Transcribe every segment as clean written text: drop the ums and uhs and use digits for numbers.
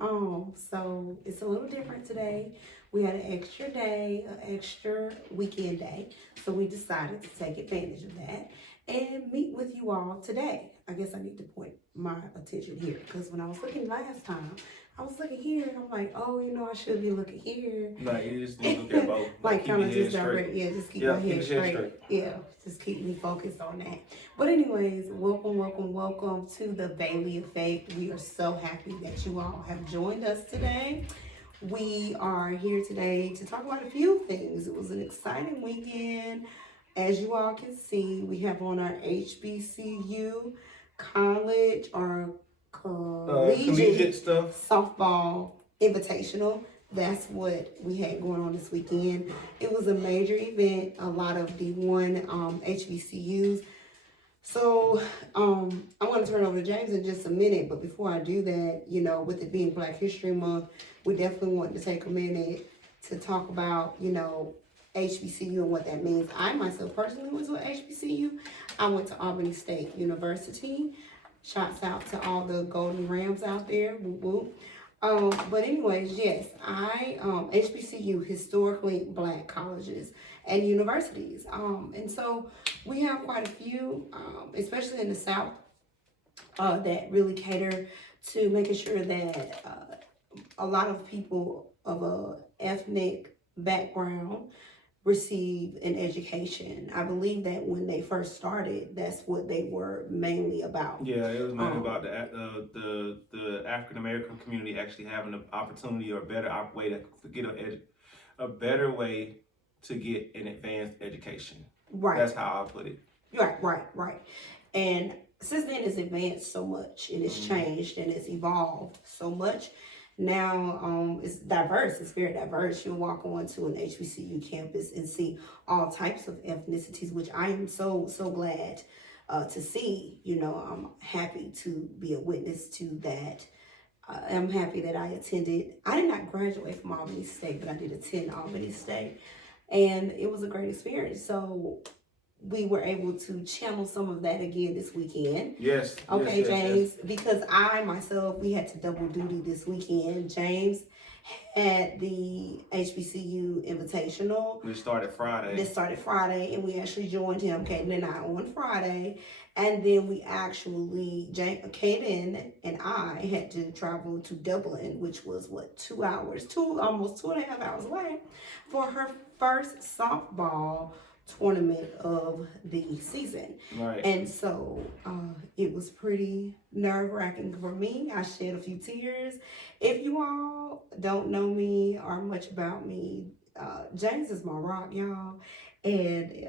So it's a little different today. We had an extra day, an extra weekend day. So we decided to take advantage of that and meet with you all today. I guess I need to point my attention here because when I was looking last time, I was looking here and I'm like, oh, I should be looking here. Like you just need to look at both. Like keep kind your of head just straight. direct, yeah, just keep Yeah, my keep head your head straight. Yeah, just keep me focused on that. But anyways, welcome to the Valley of Faith. We are so happy that you all have joined us today. We are here today to talk about a few things. It was an exciting weekend. As you all can see, we have on our HBCU college or collegiate stuff. softball invitational. That's what we had going on this weekend. It was a major event, a lot of D1 HBCUs. So I'm going to turn over to James in just a minute, but before I do that, with it being Black History Month, we definitely want to take a minute to talk about, HBCU and what that means. I myself personally went to an HBCU. I went to Albany State University. Shouts out to all the Golden Rams out there. Woo woo. But anyways, yes, HBCU, historically Black colleges and universities. And so we have quite a few, especially in the South, that really cater to making sure that a lot of people of a ethnic background receive an education. I believe that when they first started, that's what they were mainly about. Yeah, it was mainly about the African American community actually having the opportunity or a better way to get a better way to get an advanced education. Right. That's how I put it. Right. And since then, it's advanced so much, and it's changed, and it's evolved so much. Now it's diverse. It's very diverse. You'll walk onto an HBCU campus and see all types of ethnicities, which I am so glad to see. I'm happy to be a witness to that. I'm happy that I attended. I did not graduate from Albany State, but I did attend Albany State, and it was a great experience. So we were able to channel some of that again this weekend. Yes. Okay, yes, James, yes. because I myself, we had to double duty this weekend. James had the HBCU Invitational. This started Friday, and we actually joined him, Kaden and I, on Friday. And then we actually, Kaden and I had to travel to Dublin, which was 2 hours, almost 2.5 hours away, for her first softball tournament of the season. Right. And so it was pretty nerve-wracking for me. I shed a few tears. If you all don't know me or much about me, James is my rock, y'all. And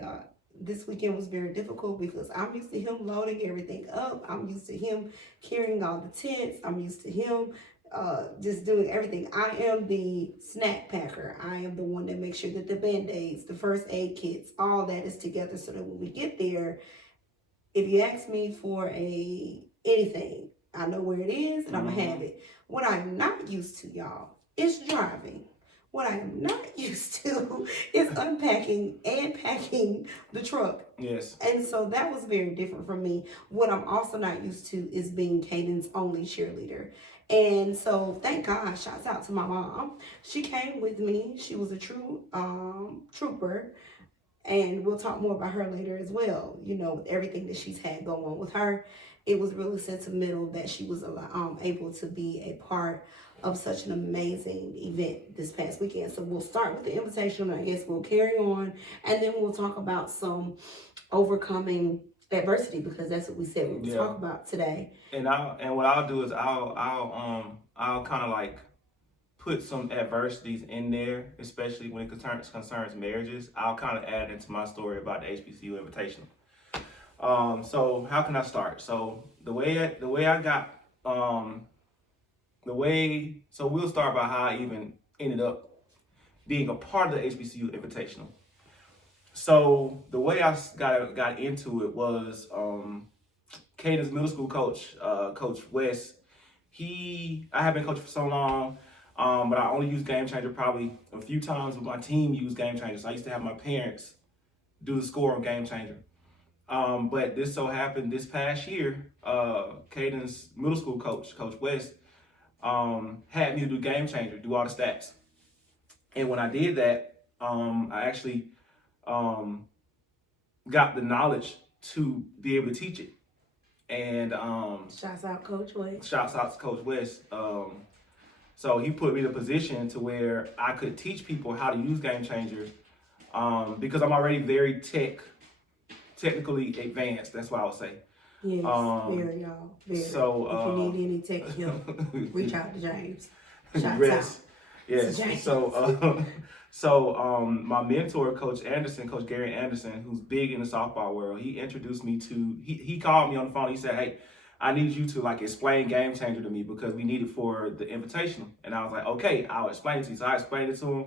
this weekend was very difficult because I'm used to him loading everything up. I'm used to him carrying all the tents. I'm used to him just doing everything. I am the snack packer. I am the one that makes sure that the Band-Aids, the first aid kits, all that is together so that when we get there, if you ask me for anything, I know where it is and I'm gonna have it. What I'm not used to, y'all, is driving. What I am not used to is unpacking and packing the truck. Yes. And so that was very different from me. What I'm also not used to is being Caden's only cheerleader. And so thank God, shouts out to my mom. She came with me. She was a true trooper. And we'll talk more about her later as well. With everything that she's had going on with her, it was really sentimental that she was able to be a part of such an amazing event this past weekend. So we'll start with the invitation, and I guess we'll carry on, and then we'll talk about some overcoming adversity, because that's what we said we would talk about today. And what I'll do is I'll kind of like put some adversities in there, especially when it concerns marriages. I'll kind of add into my story about the HBCU Invitational. So how can I start? So the way I got so we'll start by how I even ended up being a part of the HBCU Invitational. So the way I got into it was Caden's middle school coach, Coach West. I have been coaching for so long, but I only used Game Changer probably a few times, but my team used Game Changer. So I used to have my parents do the score on Game Changer. But this so happened this past year, Caden's middle school coach, Coach West, had me to do Game Changer, do all the stats. And when I did that, I actually got the knowledge to be able to teach it. And Shouts out Coach West. shouts out to Coach West. So he put me in a position to where I could teach people how to use Game Changer, because I'm already very technically advanced. That's what I would say. Yes, very, y'all. Very. So if you need any tech help, reach out to James. Shouts yes, out. yes. James. So my mentor, Coach Anderson, Coach Gary Anderson, who's big in the softball world, he introduced me to. He called me on the phone. He said, "Hey, I need you to like explain Game Changer to me because we need it for the Invitational." And I was like, "Okay, I'll explain it to you." So I explained it to him,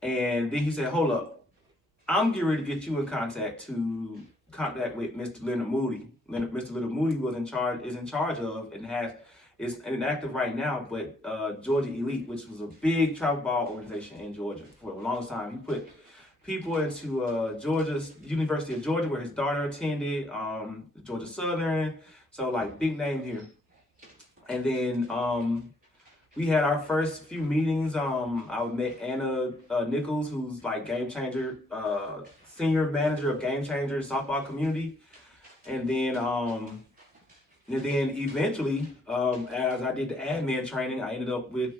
and then he said, "Hold up, I'm getting ready to get you in contact with Mr. Leonard Moody. Mr. Leonard Moody is in charge of and is inactive right now, but Georgia Elite, which was a big travel ball organization in Georgia for the longest time. He put people into University of Georgia, where his daughter attended, Georgia Southern, so like big name here. And then we had our first few meetings. I met Anna Nichols, who's like Game Changer, senior manager of Game Changer softball community. And then eventually, as I did the admin training, I ended up with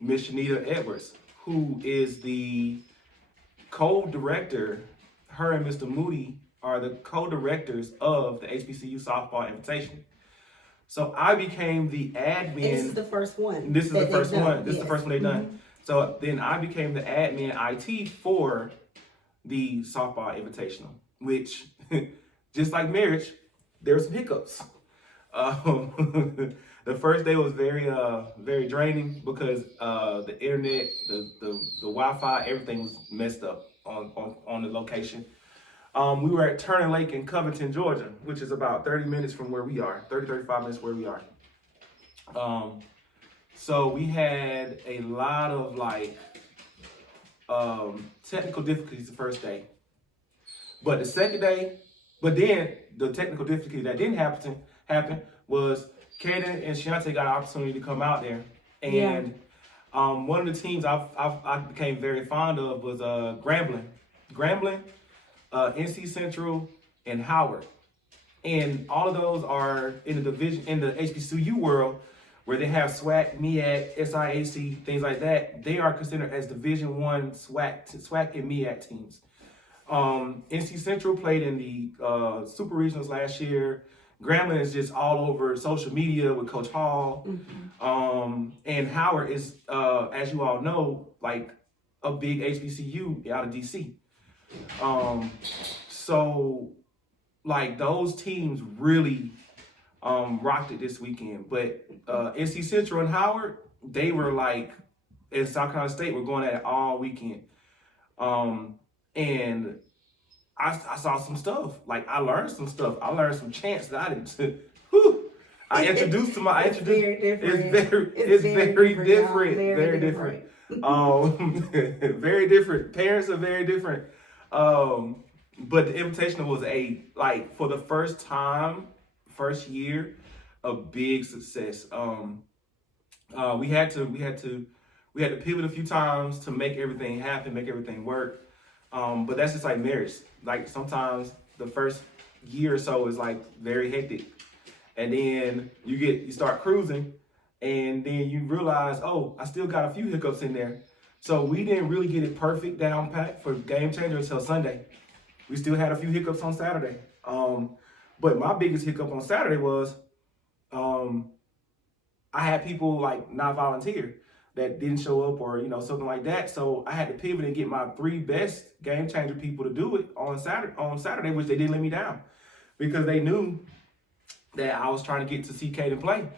Miss Shanita Edwards, who is the co-director. Her and Mr. Moody are the co-directors of the HBCU Softball Invitation. So I became the admin. And this is the first one. This is the first one. This is Yes. the first one they've done. So then I became the admin IT for the softball invitational, which, just like marriage, there were some hiccups. The first day was very draining because the internet, the Wi-Fi, everything was messed up on the location. We were at Turner Lake in Covington, Georgia, which is about 30 minutes from where we are, 35 minutes where we are. So we had a lot of technical difficulties the first day. But the second day, then the technical difficulty that didn't happen was Kaden and Shante got an opportunity to come out there. And one of the teams I became very fond of was Grambling. NC Central, and Howard. And all of those are in the division, in the HBCU world, where they have SWAC, MEAC, SIAC, things like that. They are considered as Division I SWAC and MEAC teams. NC Central played in the Super Regionals last year. Grambling is just all over social media with Coach Hall. And Howard is, as you all know, like a big HBCU out of DC. So like those teams really rocked it this weekend. But NC Central and Howard, they were like, in South Carolina State, we're going at it all weekend. And I saw some stuff. Like I learned some stuff. I learned some chants that I didn't. I introduced them. It's very different. Very different. Very different. Parents are very different. But the Invitational was for the first year, a big success. We had to pivot a few times to make everything happen, make everything work. But that's just like marriage. Like sometimes the first year or so is like very hectic, and then you start cruising, and then you realize, oh, I still got a few hiccups in there. So we didn't really get it perfect down pat for Game Changer until Sunday. We still had a few hiccups on Saturday. But my biggest hiccup on Saturday was I had people like not volunteer that didn't show up or something like that. So I had to pivot and get my 3 best Game Changer people to do it on Saturday, which they didn't let me down because they knew that I was trying to get to see Kaden play.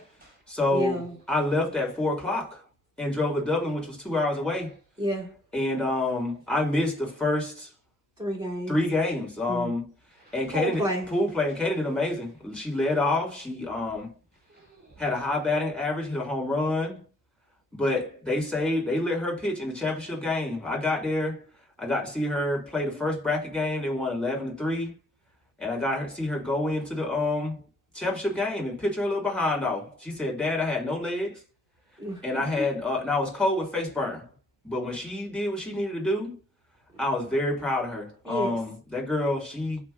So I left at 4:00 and drove to Dublin, which was 2 hours away. Yeah. And I missed the first 3 games. And Kaden pool play. And Kaden did amazing. She led off. She had a high batting average, hit a home run. But they let her pitch in the championship game. I got there. I got to see her play the first bracket game. They won 11-3. And I got to see her go into the championship game and pitch her a little behind off. She said, "Dad, I had no legs, and I was cold with face burn. But when she did what she needed to do, I was very proud of her. Yes. That girl, she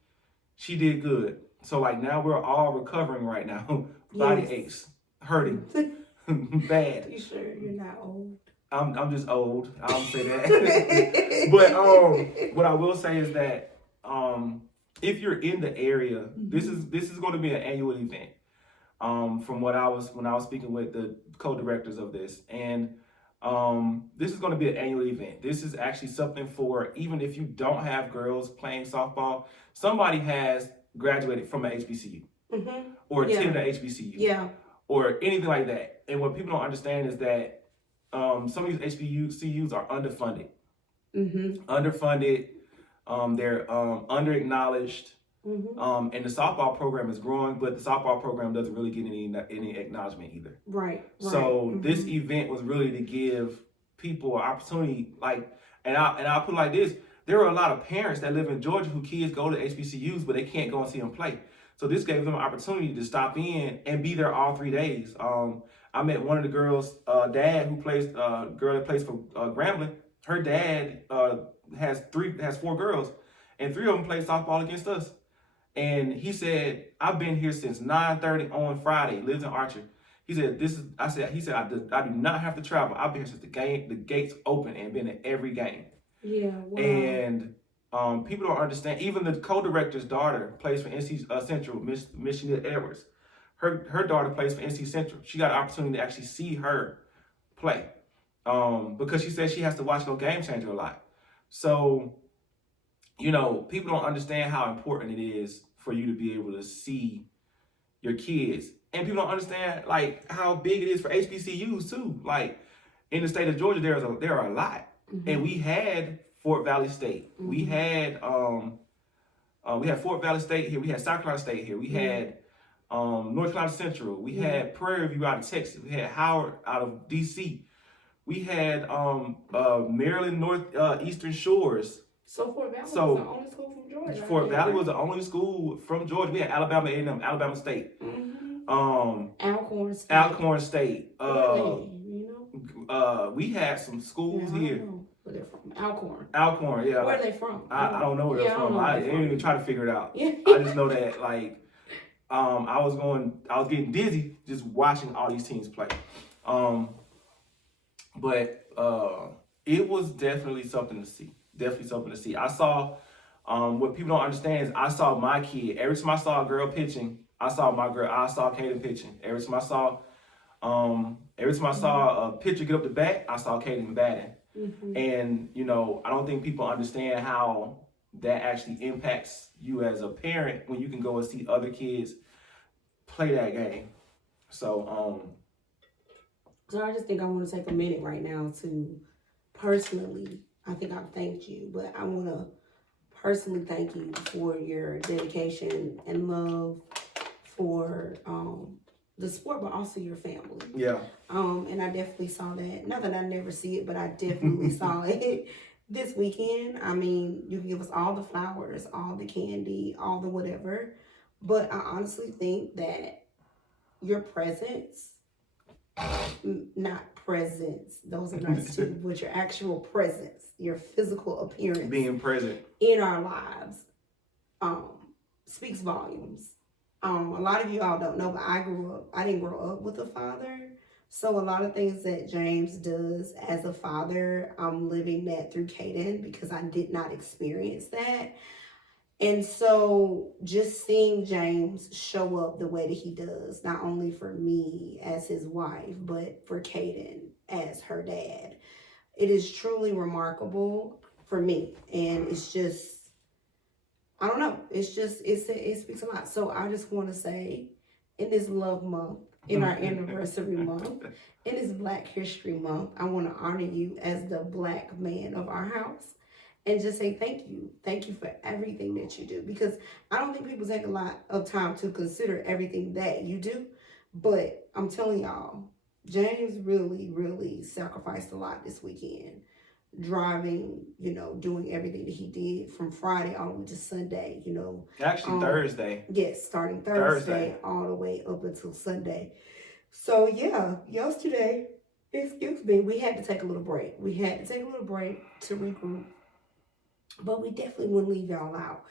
did good. So like now we're all recovering right now. Body Yes. aches, hurting, bad. You sure you're not old? I'm just old. I don't say that. But what I will say is that if you're in the area, this is going to be an annual event. From when I was speaking with the co-directors of this, and this is going to be an annual event. This is actually something for even if you don't have girls playing softball, somebody has graduated from an HBCU or attended an HBCU or anything like that. And what people don't understand is that some of these HBCUs are underfunded. Underfunded. They're under-acknowledged. And the softball program is growing, but the softball program doesn't really get any acknowledgement either. Right. So this event was really to give people an opportunity, and I'll put it like this: there are a lot of parents that live in Georgia who kids go to HBCUs, but they can't go and see them play. So this gave them an opportunity to stop in and be there all 3 days. I met one of the girls' dad who plays, girl that plays for Grambling. Her dad has 4 girls, and 3 of them play softball against us. And he said, "I've been here since 9:30 on Friday. Lives in Archer." He said, "I do not have to travel. I've been here since the gates open and been at every game." Yeah. Wow. And people don't understand. Even the co-director's daughter plays for NC Central, Miss Chanel Edwards. Her daughter plays for NC Central. She got an opportunity to actually see her play because she said she has to watch no Game Changer a lot. So, people don't understand how important it is for you to be able to see your kids. And people don't understand how big it is for HBCUs too. Like in the state of Georgia, there are a lot. And we had Fort Valley State. We had Fort Valley State here. We had South Carolina State here. We had North Carolina Central. We had Prairie View out of Texas. We had Howard out of DC. We had Maryland Eastern Shores. So Fort Valley was the only school from Georgia. Fort Valley was the only school from Georgia. We had Alabama A&M, Alabama State. Alcorn State. Alcorn State. Really? We had some schools here. Where they're from? Alcorn. Alcorn, yeah. Where are they from? I don't know where they're from. I didn't even try to figure it out. Yeah. I just know that I was getting dizzy just watching all these teams play. But it was definitely something to see. Definitely something to see. I saw what people don't understand is I saw my kid. Every time I saw a girl pitching, I saw Kaden pitching. Every time I saw a pitcher get up the bat, I saw Kaden batting. And I don't think people understand how that actually impacts you as a parent when you can go and see other kids play that game. So I just think I want to take a minute right now to personally, I think I've thanked you, but I want to personally thank you for your dedication and love for the sport, but also your family. Yeah. And I definitely saw that. Not that I never see it, but I definitely saw it this weekend. I mean, you can give us all the flowers, all the candy, all the whatever, but I honestly think that your presence, not presence, those are nice too, but your actual presence, your physical appearance, being present in our lives, speaks volumes. A lot of you all don't know, but I didn't grow up with a father. So a lot of things that James does as a father, I'm living that through Kaden because I did not experience that. And so just seeing James show up the way that he does, not only for me as his wife, but for Kaden as her dad, it is truly remarkable for me. And it's just, I don't know. It speaks a lot. So I just want to say, in this love month, in our anniversary month, in this Black History Month, I want to honor you as the Black man of our house and just say thank you. Thank you for everything that you do. Because I don't think people take a lot of time to consider everything that you do. But I'm telling y'all, James really, really sacrificed a lot this weekend. driving, doing everything that he did from Friday all the way to Sunday, Actually, Thursday. Yes, starting Thursday all the way up until Sunday. So yeah, yesterday, excuse me, we had to take a little break. We had to take a little break to regroup, but we definitely wouldn't leave y'all out.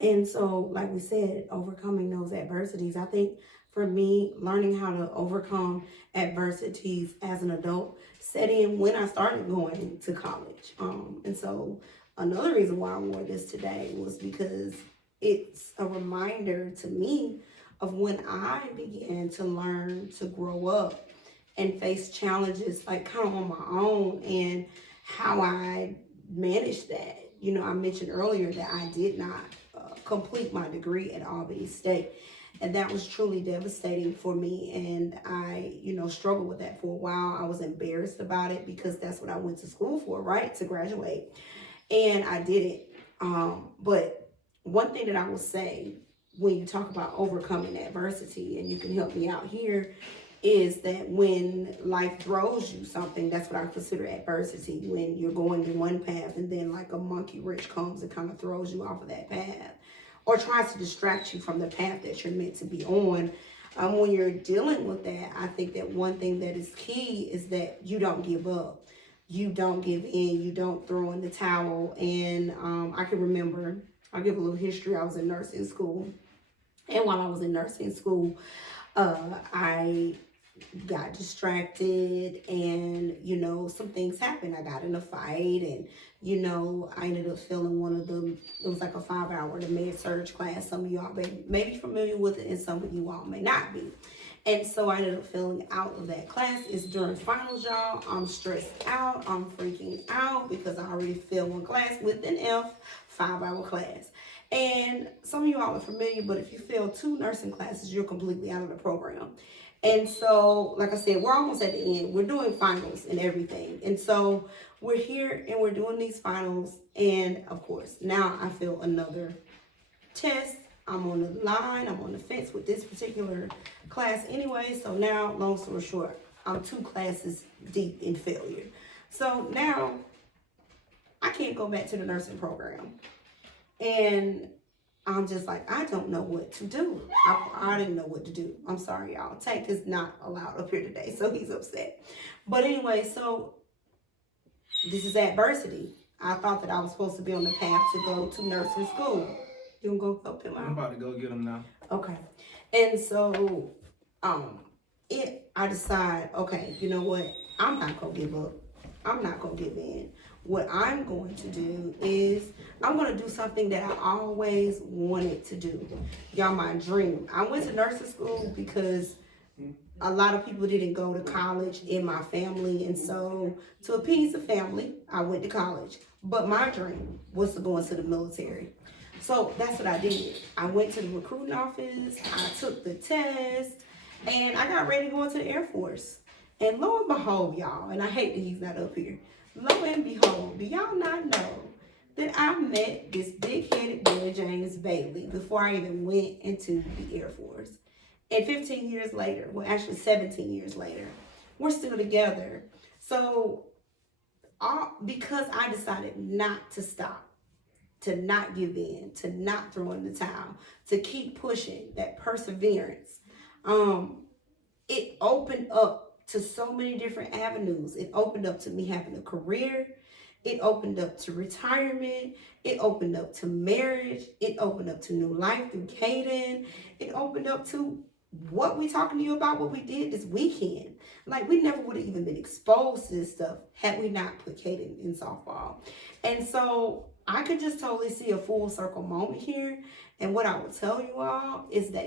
And so, like we said, overcoming those adversities, I think for me, learning how to overcome adversities as an adult set in when I started going to college. And so another reason why I wore this today was because it's a reminder to me of when I began to learn to grow up and face challenges like kind of on my own, and how I managed that. I mentioned earlier that I did not complete my degree at Albany State. And that was truly devastating for me. And I, struggled with that for a while. I was embarrassed about it because that's what I went to school for, right? To graduate. And I did it. But one thing that I will say when you talk about overcoming adversity, and you can help me out here, is that when life throws you something, that's what I consider adversity. When you're going in one path and then like a monkey wrench comes and kind of throws you off of that path, or tries to distract you from the path that you're meant to be on. When you're dealing with that, I think that one thing that is key is that you don't give up. You don't give in. You don't throw in the towel. And I can remember, I'll give a little history. I was in nursing school. And while I was in nursing school, I got distracted, and some things happened. I got in a fight, and I ended up failing one of them. It was like a 5-hour the med surge class. Some of y'all may be familiar with it, and some of you all may not be. And so I ended up failing out of that class. It's during finals, y'all. I'm stressed out. I'm freaking out because I already failed one class with an F, 5-hour class. And some of you all are familiar, but if you fail 2 nursing classes, you're completely out of the program. And so, like I said, we're almost at the end. We're doing finals and everything. And so we're here and we're doing these finals. And of course, now I feel another test. I'm on the line. I'm on the fence with this particular class anyway. So now, long story short, I'm 2 classes deep in failure. So now I can't go back to the nursing program. And I'm just like, I don't know what to do. I didn't know what to do. I'm sorry, y'all. Tank is not allowed up here today, so he's upset. But anyway, so this is adversity. I thought that I was supposed to be on the path to go to nursing school. You gonna go help him out? I'm about to go get him now. Okay. And so, I decide, okay, you know what? I'm not gonna give up. I'm not gonna give in. What I'm going to do is I'm going to do something that I always wanted to do. Y'all, my dream. I went to nursing school because a lot of people didn't go to college in my family. And so to appease the family, I went to college. But my dream was to go into the military. So that's what I did. I went to the recruiting office. I took the test. And I got ready to go into the Air Force. And lo and behold, y'all, and I hate that he's not up here. Lo and behold, do y'all not know that I met this big-headed boy, James Bailey, before I even went into the Air Force? And 15 years later, well, actually 17 years later, we're still together. So, because I decided not to stop, to not give in, to not throw in the towel, to keep pushing, that perseverance, it opened up to so many different avenues. It opened up to me having a career. It opened up to retirement. It opened up to marriage. It opened up to new life through Caden. It opened up to what we talking to you about, what we did this weekend. Like, we never would have even been exposed to this stuff had we not put Caden in softball. And so I could just totally see a full circle moment here. And what I will tell you all is that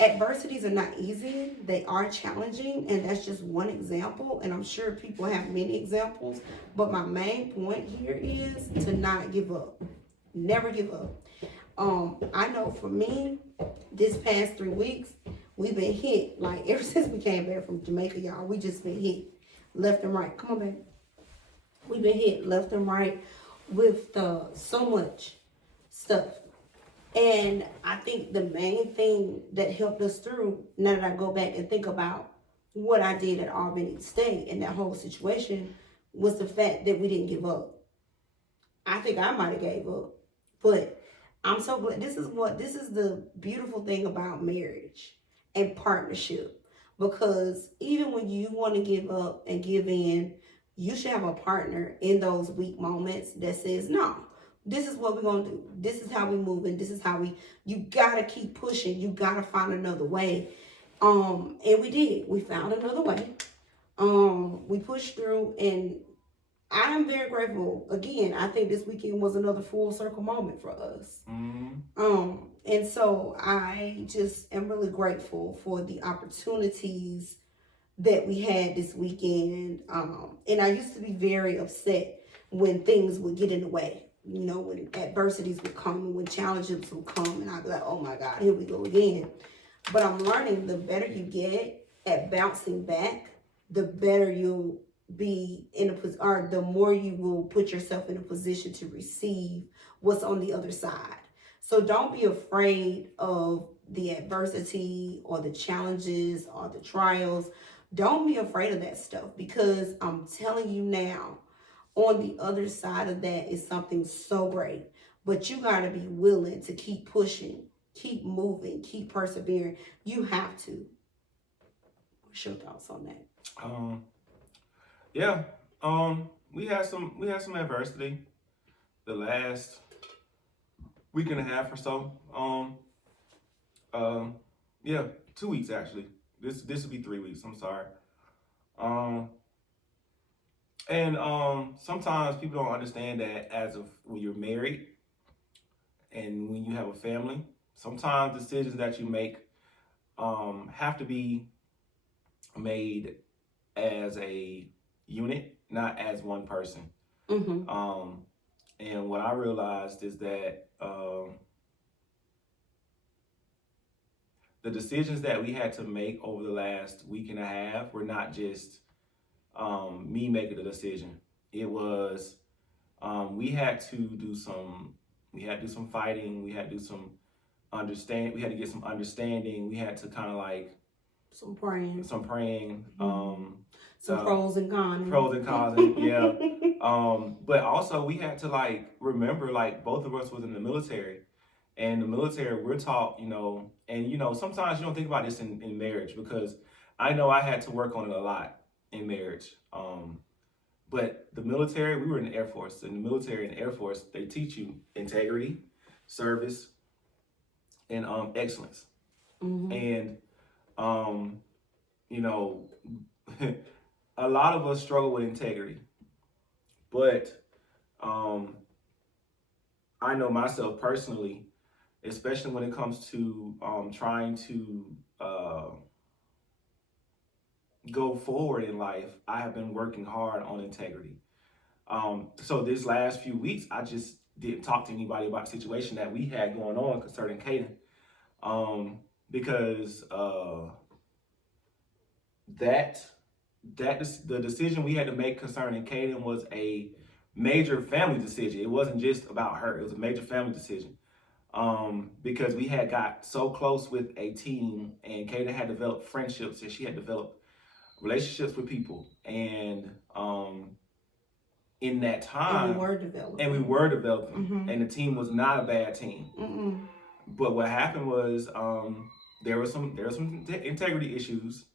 adversities are not easy. They are challenging, and that's just one example. And I'm sure people have many examples, but my main point here is to not give up. Never give up. I know for me, this past 3 weeks, we've been hit. Like, ever since we came back from Jamaica, y'all, we just been hit left and right. Come on, baby. We've been hit left and right with so much stuff. And I think the main thing that helped us through, now that I go back and think about what I did at Albany State and that whole situation, was the fact that we didn't give up. I think I might have gave up, but I'm so glad. This is the beautiful thing about marriage and partnership, because even when you want to give up and give in, you should have a partner in those weak moments that says, no, this is what we're gonna do. This is how we move, and this is how we. You gotta keep pushing. You gotta find another way. And we did. We found another way. We pushed through, and I am very grateful. Again, I think this weekend was another full circle moment for us. And so I just am really grateful for the opportunities that we had this weekend. And I used to be very upset when things would get in the way. You know, when adversities would come and when challenges would come, and I'd be like, oh my God, here we go again. But I'm learning the better you get at bouncing back, the better you'll be in a position, or the more you will put yourself in a position to receive what's on the other side. So don't be afraid of the adversity or the challenges or the trials. Don't be afraid of that stuff, because I'm telling you now, on the other side of that is something so great. But you got to be willing to keep pushing, keep moving, keep persevering. You have to. What's your thoughts on that? Yeah. We had some adversity the last week and a half or so. Yeah, 2 weeks actually. This will be 3 weeks. I'm sorry. And sometimes people don't understand that when you're married and when you have a family, sometimes decisions that you make have to be made as a unit, not as one person. And what I realized is that the decisions that we had to make over the last week and a half were not just me making the decision. It was we had to do some fighting. We had to do some understand. We had to get some understanding. We had to kind of like some praying. Some pros and cons. Yeah. But also we had to like remember, like, both of us was in the military. And the military, we're taught, and sometimes you don't think about this in marriage, because I know I had to work on it a lot in marriage. But the military, we were in the Air Force. In the military and the Air Force, they teach you integrity, service, and excellence. And a lot of us struggle with integrity, but I know myself personally, especially when it comes to trying to go forward in life, I have been working hard on integrity. So this last few weeks, I just didn't talk to anybody about the situation that we had going on concerning Caden, because the decision we had to make concerning Caden was a major family decision. It wasn't just about her; it was a major family decision. Because we had got so close with a team, and Caden had developed friendships, and she had developed relationships with people, and in that time, and we were developing, and the team was not a bad team. But what happened was there were some integrity issues,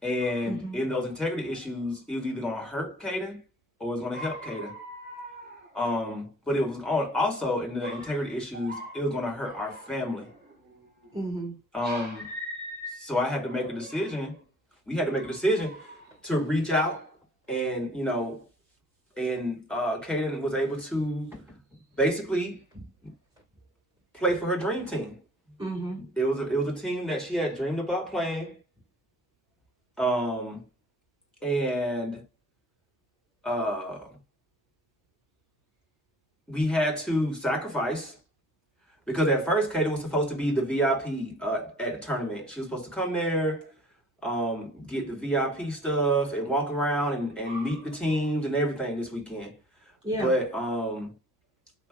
and in those integrity issues, it was either going to hurt Caden or it was going to help Caden. But it was also in the integrity issues, it was going to hurt our family. So I had to make a decision. We had to make a decision to reach out, and Caden was able to basically play for her dream team. It was a team that she had dreamed about playing, and we had to sacrifice, because at first Caden was supposed to be the VIP at the tournament. She was supposed to come there, get the VIP stuff and walk around and meet the teams and everything this weekend. Yeah. But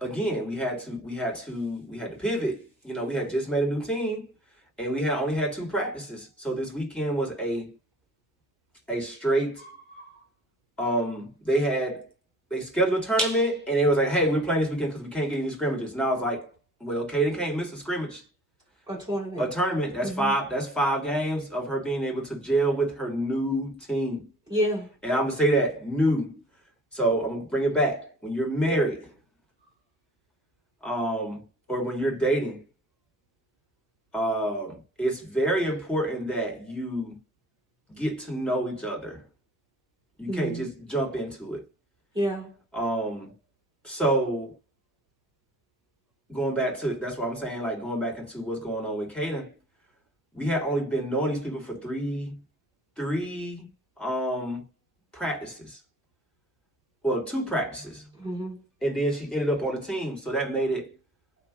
again, we had to pivot. We had just made a new team, and we only had 2 practices. So this weekend was a straight they scheduled a tournament, and it was like, hey, we're playing this weekend because we can't get any scrimmages. And I was like, well, Kaden can't miss a scrimmage. A tournament. A tournament. That's five games of her being able to gel with her new team. Yeah. And I'm gonna say that new. So I'm gonna bring it back. When you're married, or when you're dating, it's very important that you get to know each other. You can't just jump into it. Yeah. So going back to, that's what I'm saying, like going back into what's going on with Kaden, we had only been knowing these people for three practices. Well, 2 practices. And then she ended up on the team. So that made it,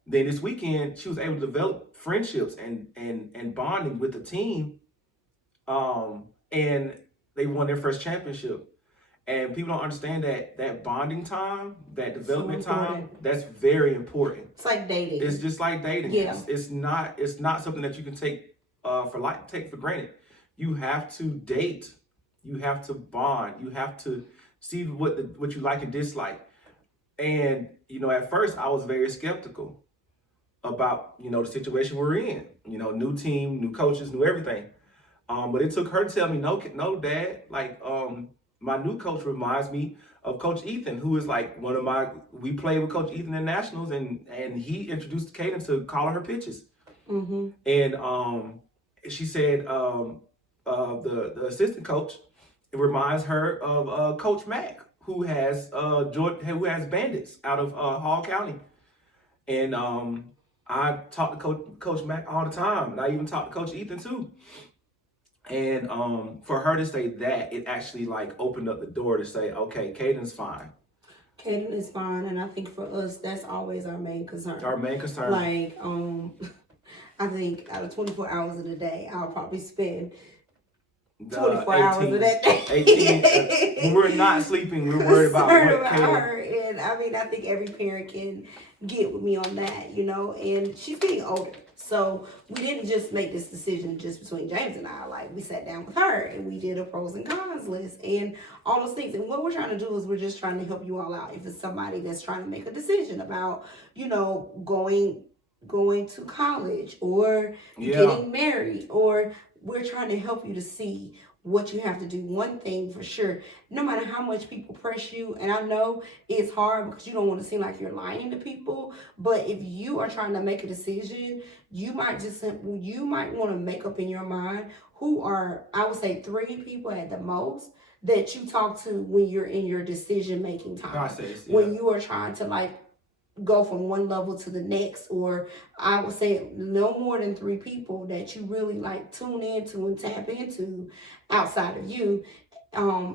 then this weekend, she was able to develop friendships and bonding with the team. And they won their first championship. And people don't understand that bonding time, that development time, that's very important. It's like dating. It's just like dating. Yeah. It's not something that you can take for granted. You have to date. You have to bond. You have to see what you like and dislike. And at first I was very skeptical about the situation we're in. New team, new coaches, new everything. But it took her to tell me, no, Dad. Like, my new coach reminds me of Coach Ethan, who is like we played with Coach Ethan in nationals, and he introduced Kaden to calling her pitches. And she said the assistant coach, it reminds her of Coach Mack, who has Bandits out of Hall County. And I talk to Coach Mack all the time, and I even talk to Coach Ethan too. And for her to say that, it actually like opened up the door to say, okay, Kaden's fine. Kaden is fine, and I think for us, that's always our main concern. Our main concern. Like, I think out of 24 hours in a day, I'll probably spend 24 hours of that day. 18. When we're not sleeping, we're worried about her. And I mean, I think every parent can get with me on that, and she's getting older. So we didn't just make this decision just between James and I. Like, we sat down with her and we did a pros and cons list and all those things. And what we're trying to do is we're just trying to help you all out. If it's somebody that's trying to make a decision about, going to college or getting married, or we're trying to help you to see what you have to do. One thing for sure, no matter how much people press you, and I know it's hard because you don't want to seem like you're lying to people, but if you are trying to make a decision, you might want to make up in your mind who are, I would say, 3 people at the most that you talk to when you're in your decision making time. Process, when you are trying to go from one level to the next, or I would say no more than 3 people that you really tune into and tap into outside of you,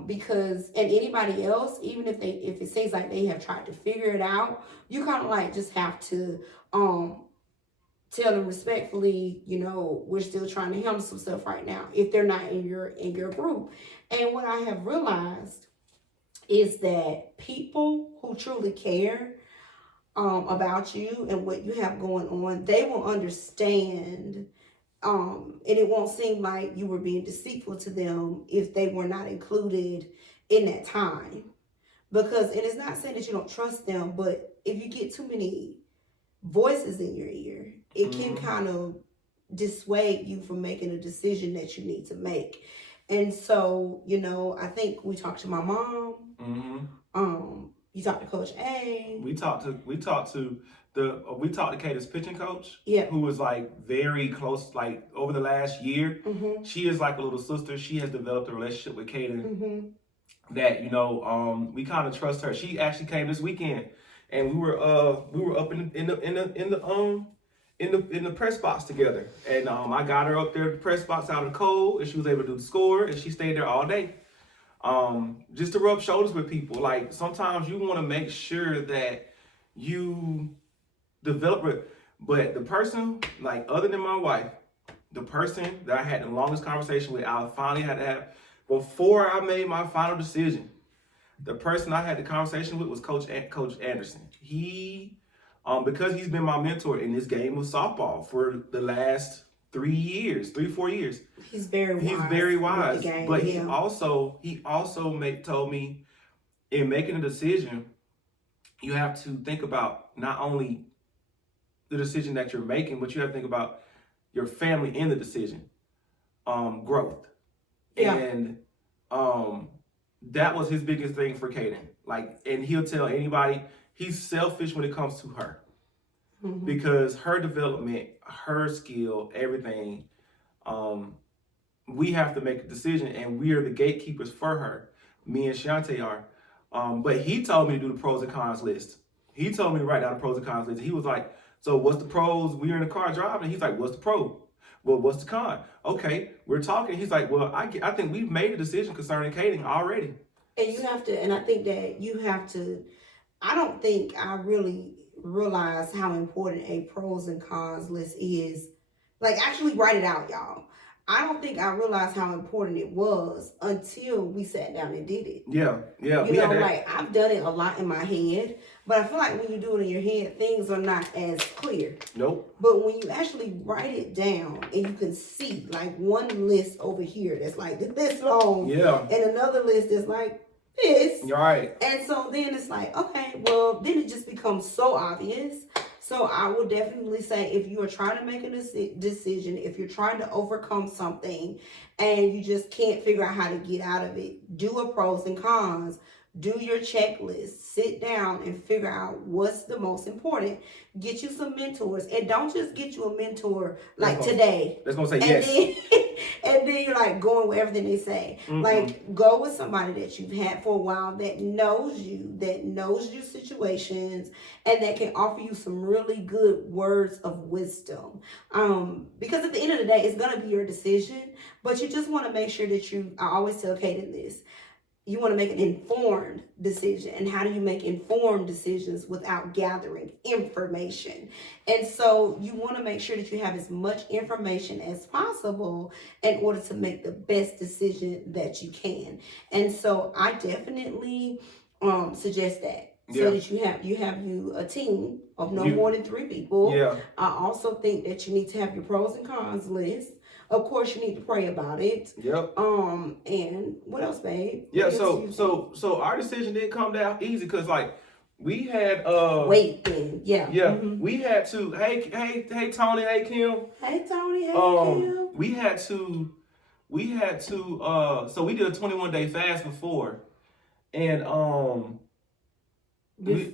because anybody else, even if it seems like they have tried to figure it out, you kind of just have to tell them respectfully, we're still trying to handle some stuff right now if they're not in your group. And what I have realized is that people who truly care about you and what you have going on, they will understand, and it won't seem like you were being deceitful to them if they were not included in that time. Because, and it's not saying that you don't trust them, but if you get too many voices in your ear, it can kind of dissuade you from making a decision that you need to make. And so, I think we talked to my mom. You talked to Coach A. We talked to Kaden's pitching coach. Yeah. Who was very close, over the last year. She is like a little sister. She has developed a relationship with Kaden that, we kind of trust her. She actually came this weekend, and we were up in the press box together. And I got her up there at the press box out of the cold, and she was able to do the score, and she stayed there all day. Just to rub shoulders with people. Sometimes you want to make sure that you develop it. But the person, other than my wife, the person that I had the longest conversation with, I finally had to have, before I made my final decision, the person I had the conversation with was Coach Anderson. He, because he's been my mentor in this game of softball for the last 3 years, 4 years. He's very wise. He's very wise. with the game, But yeah. he also told me, in making a decision, you have to think about not only the decision that you're making, but you have to think about your family in the decision. Growth. Yeah. And that was his biggest thing for Kaden. Like, and he'll tell anybody he's selfish when it comes to her. Mhm. Because her development, her skill, everything, we have to make a decision, and we are the gatekeepers for her. Me and Shante are. But he told me to do the pros and cons list. He told me to write down the pros and cons list. He was like, so what's the pros? We were in the car driving. He's like, what's the pro? Well, what's the con? Okay, we're talking. He's like, well, I think we've made a decision concerning Kaden already. And you have to, and I think that you have to, I don't think I really realize how important a pros and cons list is. Like, actually write it out, y'all. I don't think I realized how important it was until we sat down and did it. Yeah. You know, like, I've done it a lot in my head, but I feel like when you do it in your head, things are not as clear. Nope. But when you actually write it down and you can see, like, one list over here that's like this long, Yeah. and another list that's like this. You're right. And so then it's like, okay, well, then it just becomes so obvious. So I would definitely say, if you are trying to make a decision, if you're trying to overcome something and you just can't figure out how to get out of it, do a pros and cons, do your checklist, sit down and figure out what's the most important. Get you some mentors, and don't just get you a mentor like today. That's gonna say And yes. and then you're like going with everything they say. Mhm. Like, go with somebody that you've had for a while, that knows your situations, and that can offer you some really good words of wisdom. Because at the end of the day, it's gonna be your decision, but you just want to make sure that I always tell Kaden this. You want to make an informed decision. And how do you make informed decisions without gathering information? And so you want to make sure that you have as much information as possible in order to make the best decision that you can. And so I definitely suggest that. So that you have a team of no more than 3 people. Yeah. I also think that you need to have your pros and cons list. Of course, you need to pray about it. Yep. And what else, babe? Yeah. What else So our decision didn't come down easy, because like we had wait then. Yeah. Mm-hmm. We had to hey Tony, hey Kim. Hey Tony, hey Kim. We had to so we did a 21-day fast before. And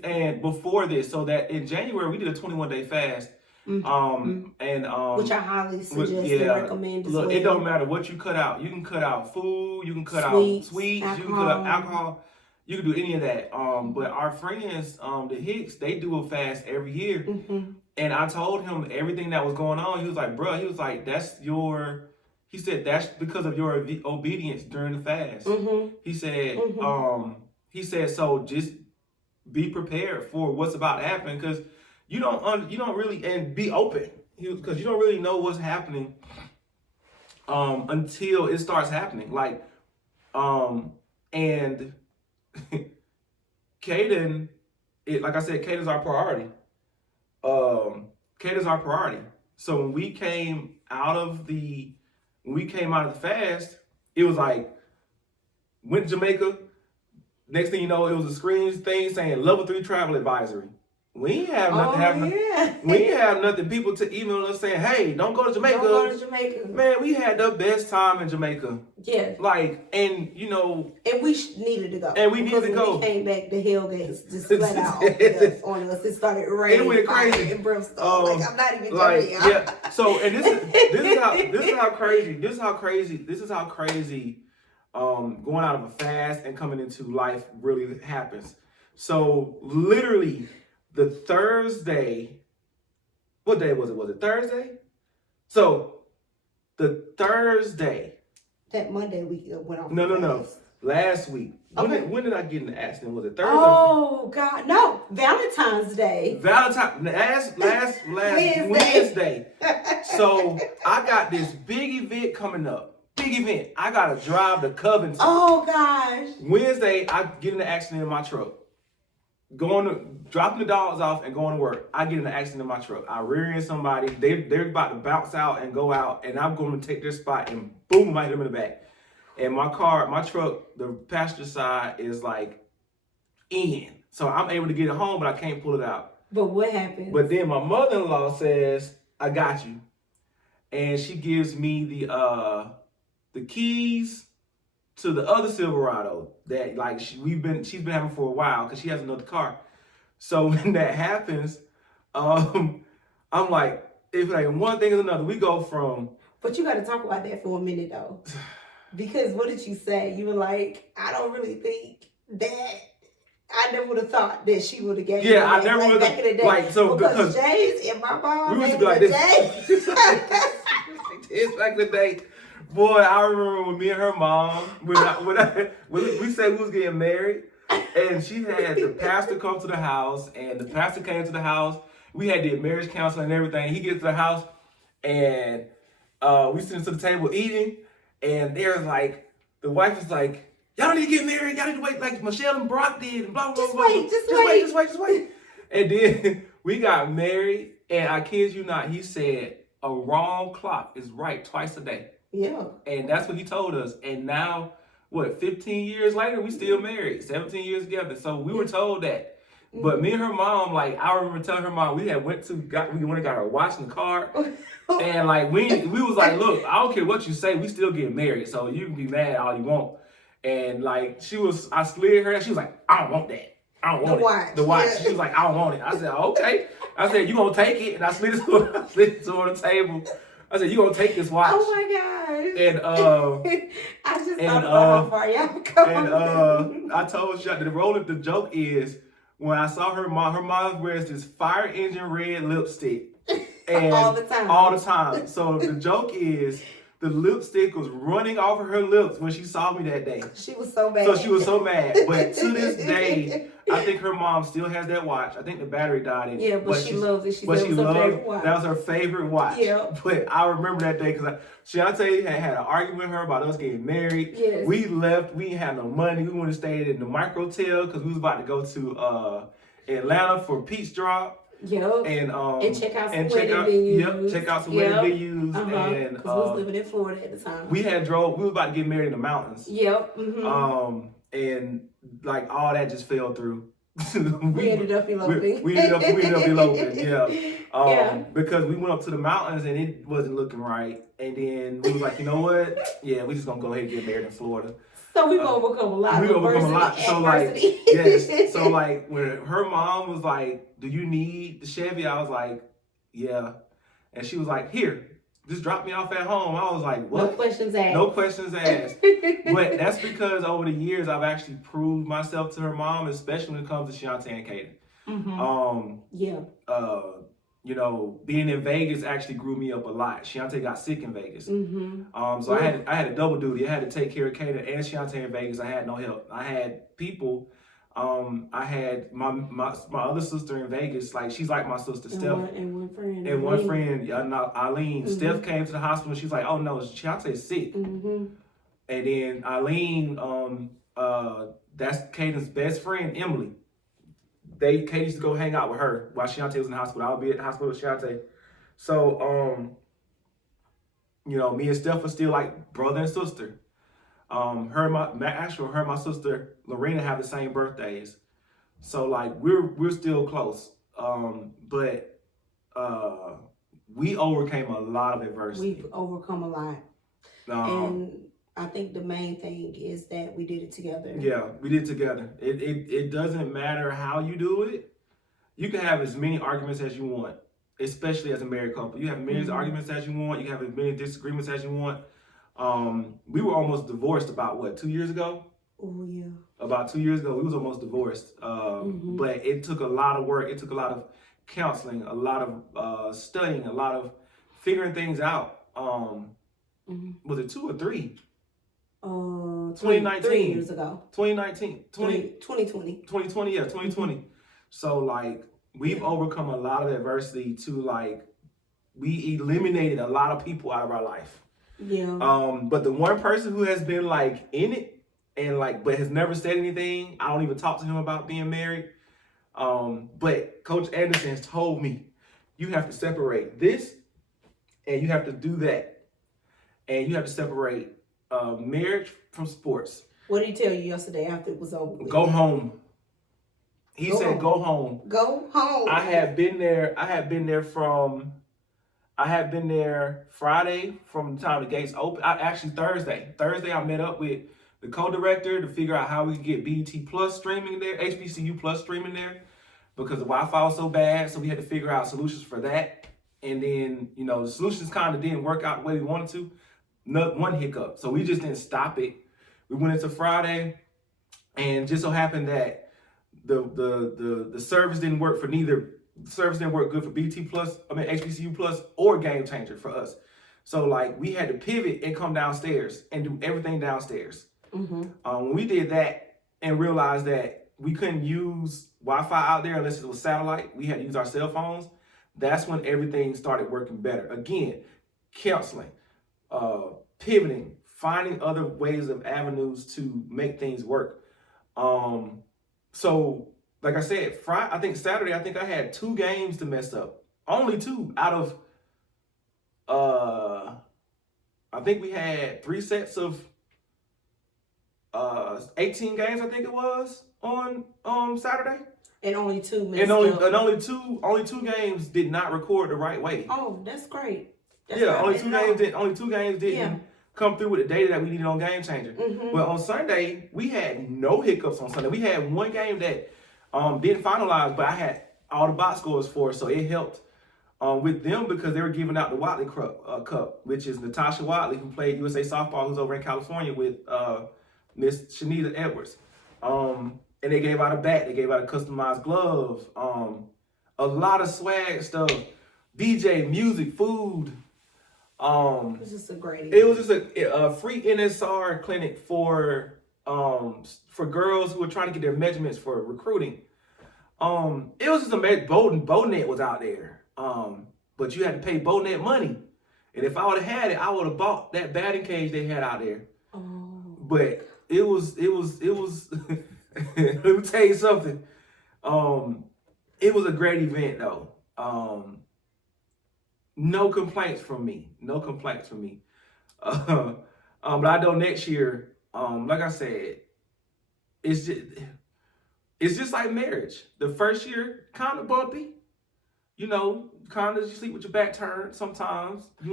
and before this, so that in January we did a 21-day fast. Mm-hmm. And which I highly suggest and recommend as look, well. it don't matter what you cut out. You can cut out food, you can cut out sweets, you can cut out alcohol, you can do any of that. But our friends, the Hicks, they do a fast every year. Mm-hmm. And I told him everything that was going on. He was like, bro, he said that's because of your obedience during the fast. Mm-hmm. He said, so just be prepared for what's about to happen, because you don't really, and be open, because you don't really know what's happening until it starts happening. Like, and Kaden, like I said, Kaden's our priority. Kaden's our priority. So when we came out of the fast, it was like, went to Jamaica. Next thing you know, it was a screen thing saying level 3 travel advisory. We ain't have nothing we ain't have nothing. People to email us saying, hey, don't go to Jamaica. Don't go to Jamaica. Man, we had the best time in Jamaica. Yeah. Like, and you know. And we needed to go. And we needed to go. When we came back, the hell gates just flat out on us. It started raining. It went crazy. And brimstone. Like, I'm not even like, joking. Yeah. So, and this is how crazy going out of a fast and coming into life really happens. So literally the Thursday, what day was it? Was it Thursday? So the Thursday. That Monday we went off. No. Last week. Okay. When did I get in the accident? Was it Thursday? Oh God, no! Valentine's Day. Last Wednesday. So I got this big event coming up. Big event. I gotta drive to Covington. Oh gosh. Wednesday, I get in the accident in my truck. dropping the dogs off and going to work. I get in an accident in my truck. I rear end somebody. They're about to bounce out and go out, and I'm going to take their spot and boom, I hit them in the back. And my truck, the passenger side is like in, so I'm able to get it home, but I can't pull it out. But what happened? But then my mother-in-law says, "I got you," and she gives me the keys to the other Silverado that like she's been having for a while because she has another car. So when that happens, I'm like, if like one thing is another, we go from. But you got to talk about that for a minute though, because what did you say? You were like, I don't really think that. I never would have thought that she would have gave me I that, never like, would back in the day. like so because Jay's and my mom. We used to be like this. It's back in the day. Boy, I remember when me and her mom, when we said we was getting married, and she had the pastor come to the house, and the pastor came to the house. We had the marriage counseling and everything. He gets to the house, and we sit to the table eating, and there's like, the wife is like, y'all don't need to get married. Y'all need to wait like Michelle and Brock did, and blah, blah, Just blah. wait. Wait. And then we got married, and I kid you not, he said, a wrong clock is right twice a day. Yeah. And that's what he told us. And now, 15 years later, we still married, 17 years together. So we were told that. But me and her mom, like, I remember telling her mom, we went and got her watch in the car. And like, we was like, look, I don't care what you say, we still get married. So you can be mad all you want. And like, I slid her, she was like, I don't want that. I don't want it. The watch. Yeah. She was like, I don't want it. I said, okay. I said, you gonna take it? And I slid it to her on the table. I said, you gonna take this watch? Oh my gosh. And I just thought about how far y'all come. And I told you the joke is when I saw her mom wears this fire engine red lipstick. And all the time. All the time. So the joke is the lipstick was running off of her lips when she saw me that day. She was so mad. So she was so mad. But to this day, I think her mom still has that watch. I think the battery died in it. Yeah, but she loves it. She loves her favorite watch. That was her favorite watch. Yeah. But I remember that day because Shante had an argument with her about us getting married. Yes. We left. We didn't have no money. We went and stayed in the Microtel because we was about to go to Atlanta for Peach Drop. Yep. And check out some wedding venues. Yep, check out some wedding venues. And because we was living in Florida at the time. We was about to get married in the mountains. Yep. Mm-hmm. And like all that just fell through. we ended up eloping. We ended up eloping, yeah. Because we went up to the mountains and it wasn't looking right. And then we was like, you know what? Yeah, we just gonna go ahead and get married in Florida. So we've overcome a lot. We overcome a lot. So like, yes. So like, when her mom was like, "Do you need the Chevy?" I was like, "Yeah," and she was like, "Here, just drop me off at home." I was like, "What?" No questions asked. No questions asked. But that's because over the years I've actually proved myself to her mom, especially when it comes to Shante and Kaden. Mm-hmm. You know, being in Vegas actually grew me up a lot. Shante got sick in Vegas. Mm-hmm. So I had a double duty. I had to take care of Kaden and Shante in Vegas. I had no help. I had people. I had my other sister in Vegas. Like, she's like my sister, Steph. And one friend, Eileen. Mm-hmm. Steph came to the hospital. She was like, "Oh no, Shantae's sick." Mm-hmm. And then Eileen, that's Kaden's best friend, Emily. Katie used to go hang out with her while Shante was in the hospital. I would be at the hospital with Shante. So, you know, me and Steph are still like brother and sister. Her and my sister Lorena have the same birthdays. So like we're still close. But we overcame a lot of adversity. We've overcome a lot. And I think the main thing is that we did it together. Yeah, we did it together. It doesn't matter how you do it. You can have as many arguments as you want, especially as a married couple. You have as many arguments as you want. You can have as many disagreements as you want. We were almost divorced about 2 years ago? Oh, yeah. About 2 years ago, we was almost divorced. But it took a lot of work. It took a lot of counseling, a lot of studying, a lot of figuring things out. Was it 2 or 3? 2019. 3 years ago. 2019. 2020. 2020, yeah, 2020. So, like, we've overcome a lot of adversity to, like, we eliminated a lot of people out of our life. Yeah. But the one person who has been, like, in it and, like, but has never said anything, I don't even talk to him about being married, But Coach Anderson has told me, you have to separate this and you have to do that. And you have to separate marriage from sports. What did he tell you yesterday after it was over with? Go home. He said, go home. Go home. I had been there Friday from the time the gates open. Thursday. Thursday, I met up with the co-director to figure out how we could get BET Plus streaming there, HBCU Plus streaming there, because the Wi-Fi was so bad. So we had to figure out solutions for that. And then, the solutions kind of didn't work out the way we wanted to. One hiccup. So we just didn't stop it. We went into Friday, and just so happened that the service didn't work for neither. The service didn't work good for HBCU Plus or Game Changer for us. So we had to pivot and come downstairs and do everything downstairs. When we did that and realized that we couldn't use Wi-Fi out there unless it was satellite, we had to use our cell phones. That's when everything started working better. Again, counseling, pivoting, finding other ways of avenues to make things work. So like I said, Saturday, I had 2 games to mess up. Only 2 out of, I think we had 3 sets of 18 games, I think it was, on Saturday. And only 2 messed and up. only two games did not record the right way. Oh, that's great. Only two games didn't come through with the data that we needed on Game Changer. But on Sunday, we had no hiccups on Sunday. We had 1 game that didn't finalize, but I had all the box scores for it, so it helped with them because they were giving out the Watley Cup, which is Natasha Watley, who played USA softball, who's over in California with Miss Shanita Edwards. And they gave out a bat, they gave out a customized glove, a lot of swag stuff, DJ, music, food. It was just a great event. It was just a free NSR clinic for girls who were trying to get their measurements for recruiting. It was just amazing. Bownet was out there, but you had to pay Bownet money. And if I would have had it, I would have bought that batting cage they had out there. Oh. But it was. Let me tell you something. It was a great event though. No complaints from me. But I know next year, like I said, it's just like marriage. The first year, kind of bumpy. Kind of you sleep with your back turned sometimes. I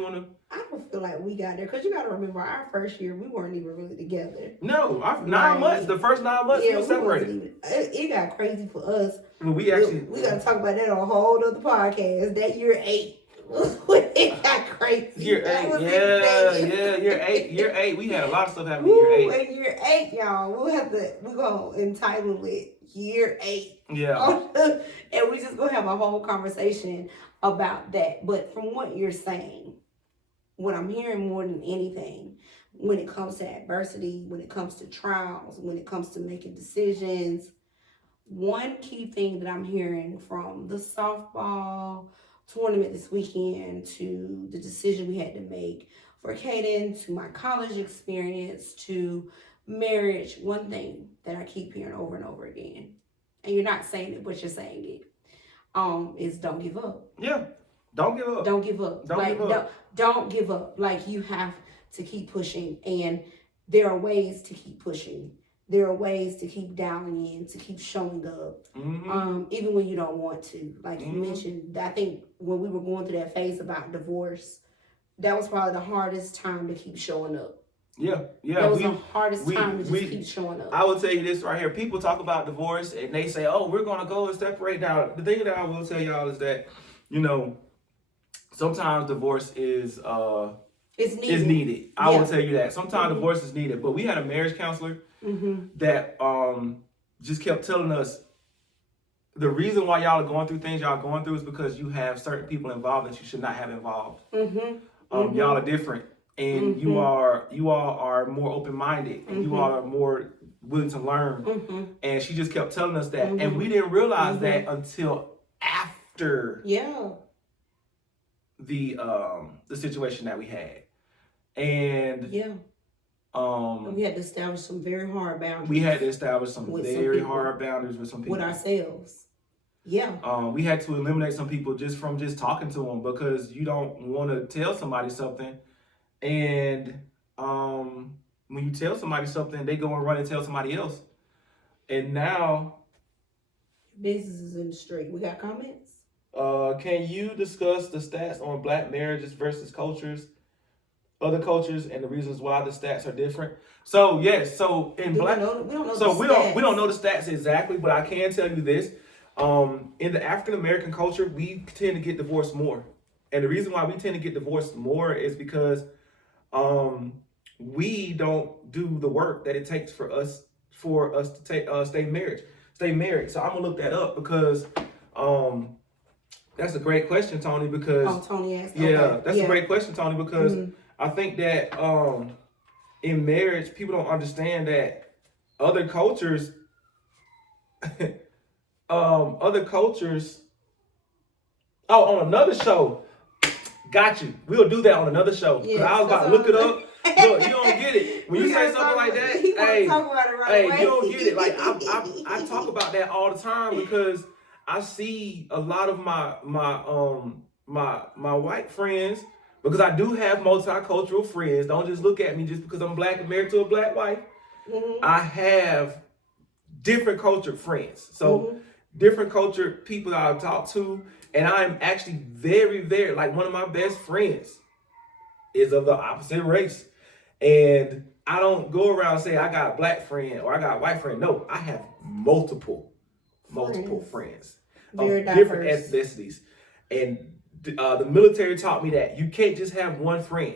don't feel like we got there because you got to remember our first year we weren't even really together. No, 9 months. The first 9 months we were separated. It got crazy for us. We got to talk about that on a whole other podcast. That year 8. It got crazy. Year 8. Year 8. We had a lot of stuff happening in year 8. And year 8, y'all, we're gonna entitle it Year 8. Yeah. And we just gonna have a whole conversation about that. But from what you're saying, what I'm hearing more than anything, when it comes to adversity, when it comes to trials, when it comes to making decisions, one key thing that I'm hearing from the softball tournament this weekend to the decision we had to make for Caden, to my college experience, to marriage, one thing that I keep hearing over and over again, and you're not saying it, but you're saying it, is don't give up. Yeah. Don't give up. Don't give up. Don't give up. You have to keep pushing, and there are ways to keep pushing. There are ways to keep dialing in, to keep showing up, even when you don't want to. You mentioned, I think when we were going through that phase about divorce, that was probably the hardest time to keep showing up. Yeah. That was the hardest time to just keep showing up. I will tell you this right here. People talk about divorce and they say, oh, we're going to go and separate. Now, the thing that I will tell y'all is that, sometimes divorce is needed. I will tell you that. Sometimes divorce is needed. But we had a marriage counselor that just kept telling us the reason why y'all are going through things y'all going through is because you have certain people involved that you should not have involved. Y'all are different, and you all are more open-minded, and you all are more willing to learn. And she just kept telling us that, and we didn't realize that until after the situation that we had. And we had to establish some very hard boundaries. We had to establish some very hard boundaries with some people. With ourselves. Yeah. We had to eliminate some people just from just talking to them because you don't want to tell somebody something, and when you tell somebody something, they go and run and tell somebody else, and now. Business is in the street. We got comments? Can you discuss the stats on Black marriages versus other cultures, and the reasons why the stats are different? So yes, so in Black, we don't know so the we stats. don't know the stats exactly, but I can tell you this: in the African American culture, we tend to get divorced more, and the reason why we tend to get divorced more is because we don't do the work that it takes for us to stay married. So I'm gonna look that up because that's a great question, Tony. Because Tony asked. yeah, Okay. that's a great question, Tony. Because I think that in marriage, people don't understand that other cultures, other cultures. Oh, on another show. Got you. We'll do that on another show. Yes, I was about to look it up. Look, you don't get it. When you say something like that, hey, you don't get it. Like I talk about that all the time because I see a lot of my white friends, because I do have multicultural friends. Don't just look at me just because I'm Black and married to a Black wife. I have different cultured friends. So different cultured people that I've talked to, and I'm actually very, very, like, one of my best friends is of the opposite race. And I don't go around and say I got a Black friend or I got a white friend. No, I have multiple friends of different ethnicities. And the military taught me that you can't just have one friend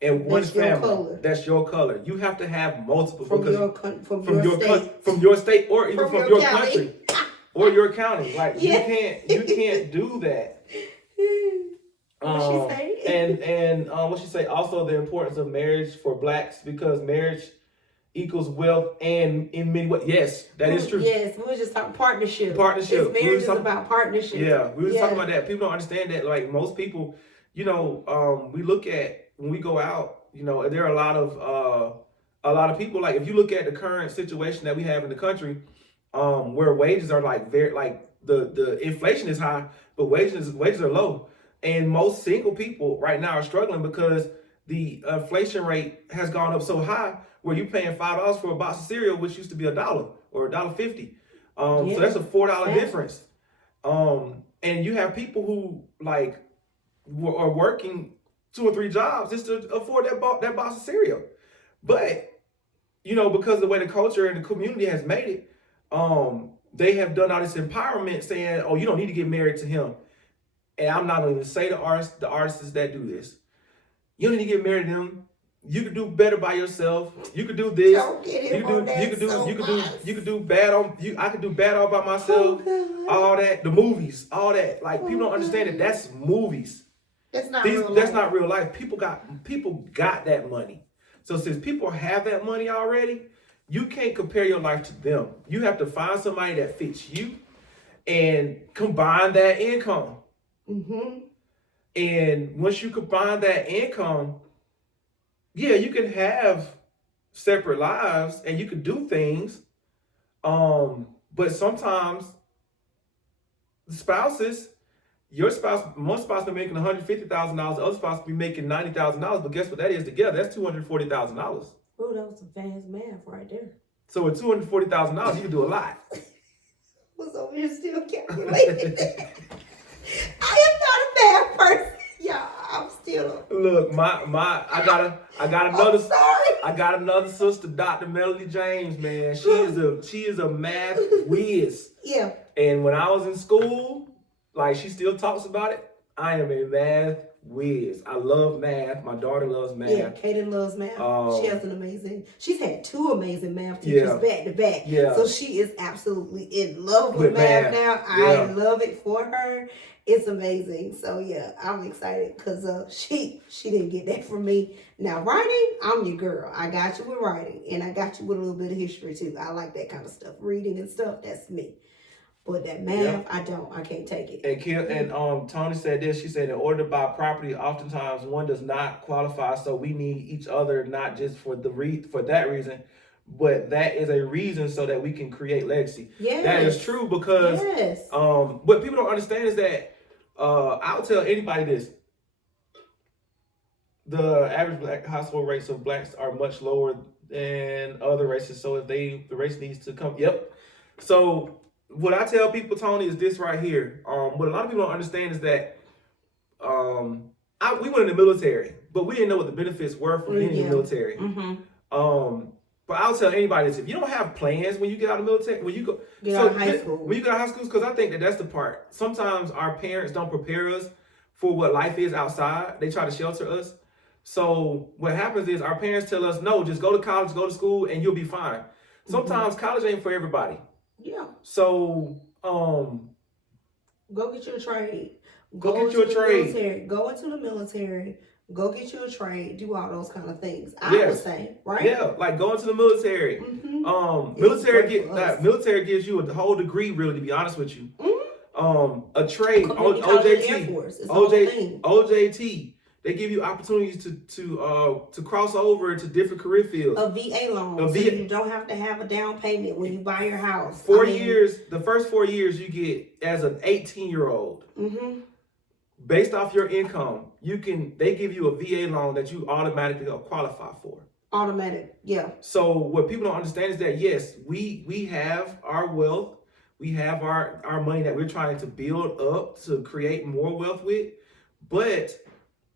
and one family. That's your color. You have to have multiple from your state or even from your country or your county. Like you can't do that. What she say? And what she say? Also, the importance of marriage for Blacks, because marriage equals wealth, and in many ways, yes, that is true. Yes, we were just talking partnership. Marriage is about partnership. Yeah, we were talking about that. People don't understand that. Like most people, we look at when we go out. There are a lot of people. Like if you look at the current situation that we have in the country, where wages are the inflation is high, but wages are low. And most single people right now are struggling because the inflation rate has gone up so high where you're paying $5 for a box of cereal, which used to be $1 or $1.50. So that's a $4 difference. And you have people who are working 2 or 3 jobs just to afford that box of cereal. But, because of the way the culture and the community has made it, they have done all this empowerment saying, oh, you don't need to get married to him. And I'm not going to say the artists that do this. You don't need to get married to them. You could do better by yourself. You could do this. You could do bad on you. I could do bad all by myself. All that, the movies, all that. Like people don't understand that that's movies. That's not real life. That's not real life. People got that money. So since people have that money already, you can't compare your life to them. You have to find somebody that fits you and combine that income. And once you combine that income, you can have separate lives and you can do things. But sometimes your spouse, one spouse be making $150,000, the other spouse be making $90,000. But guess what that is together? That's $240,000. Oh, that was some fast math right there. So with $240,000, you can do a lot. What's over here still calculating? I am not a bad person. Yeah, I'm still. Look, I got another. Sorry. I got another sister, Dr. Melody James. Man, she is a math whiz. Yeah. And when I was in school, like she still talks about it. I am a math whiz. I love math. My daughter loves math. Yeah, Kaden loves math. She's had 2 amazing math teachers back to back. Yeah. So she is absolutely in love with math now. I love it for her. It's amazing. So yeah, I'm excited because she didn't get that from me. Now writing, I'm your girl. I got you with writing, and I got you with a little bit of history too. I like that kind of stuff, reading and stuff. That's me. But that math, I can't take it. And Tony said this. She said, in order to buy property, oftentimes one does not qualify. So we need each other, not just for that reason, but that is a reason so that we can create legacy. Yes. That is true because Yes. what people don't understand is that I'll tell anybody this. The average black household rates of blacks are much lower than other races. So if the race needs to come, yep. So what I tell people, Tony, is this right here. What a lot of people don't understand is that we went in the military, but we didn't know what the benefits were from being in the military. But I'll tell anybody this: if you don't have plans when you get out of the military, when you go out of high school, when you get out of high school, because I think that's the part. Sometimes our parents don't prepare us for what life is outside. They try to shelter us. So what happens is our parents tell us, no, just go to college, go to school, and you'll be fine. Sometimes college ain't for everybody. Yeah. So go get you a trade. Go get you a trade. Military. Go into the military. Go get you a trade. Do all those kind of things. I would say, right? Yeah, like go into the military. Military gives you a whole degree, really, to be honest with you. A trade. OJT. They give you opportunities to cross over to different career fields. A VA loan. So you don't have to have a down payment when you buy your house. 4 years. The first 4 years you get as an 18-year-old. Based off your income, they give you a VA loan that you automatically qualify for. Automatic, yeah. So what people don't understand is that yes, we have our wealth, we have our money that we're trying to build up to create more wealth with, but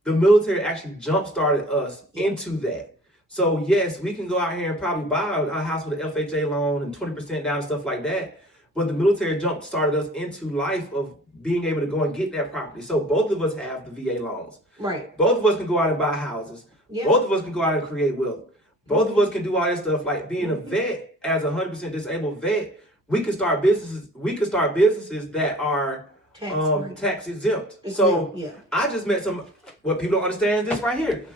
the military actually jump-started us into that. So yes, we can go out here and probably buy a house with an FHA loan and 20% down and stuff like that. But the military jump-started us into life of being able to go and get that property. So both of us have the VA loans. Right. Both of us can go out and buy houses. Yeah. Both of us can go out and create wealth. Both of us can do all that stuff. Like being a vet, as a 100% disabled vet, we could start businesses. We could start businesses that are tax exempt. So I just met what people don't understand is this right here.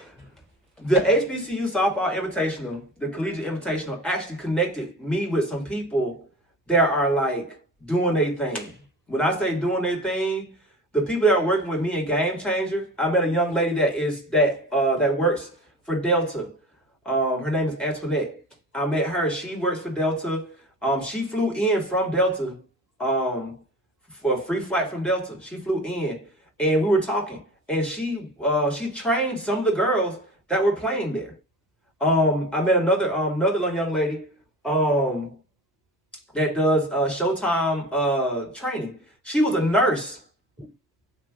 The HBCU Softball Invitational, the Collegiate Invitational, actually connected me with some people that are like doing their thing. When I say doing their thing, the people that are working with me in Game Changer, I met a young lady that works for Delta. Her name is Antoinette. I met her. She works for Delta. She flew in from Delta for a free flight from Delta. She flew in, and we were talking. And she trained some of the girls that were playing there. I met another young lady that does Showtime training. She was a nurse.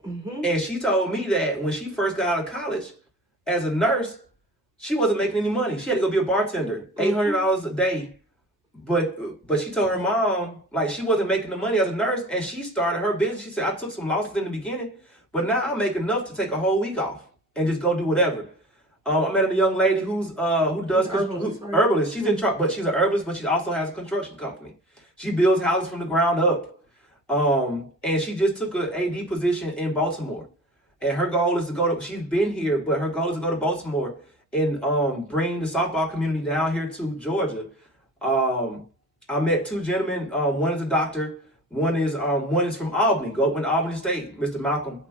And she told me that when she first got out of college as a nurse, she wasn't making any money. She had to go be a bartender, $800 a day. But she told her mom, like, she wasn't making the money as a nurse, and she started her business. She said, I took some losses in the beginning, but now I make enough to take a whole week off and just go do whatever. I met a young lady who does herbalist. She's in charge, but she's an herbalist, but she also has a construction company. She builds houses from the ground up. And she just took an AD position in Baltimore. And her goal is to she's been here, but her goal is to go to Baltimore and bring the softball community down here to Georgia. I met two gentlemen. One is a doctor. One is from Albany, Albany State, Mr. Malcolm.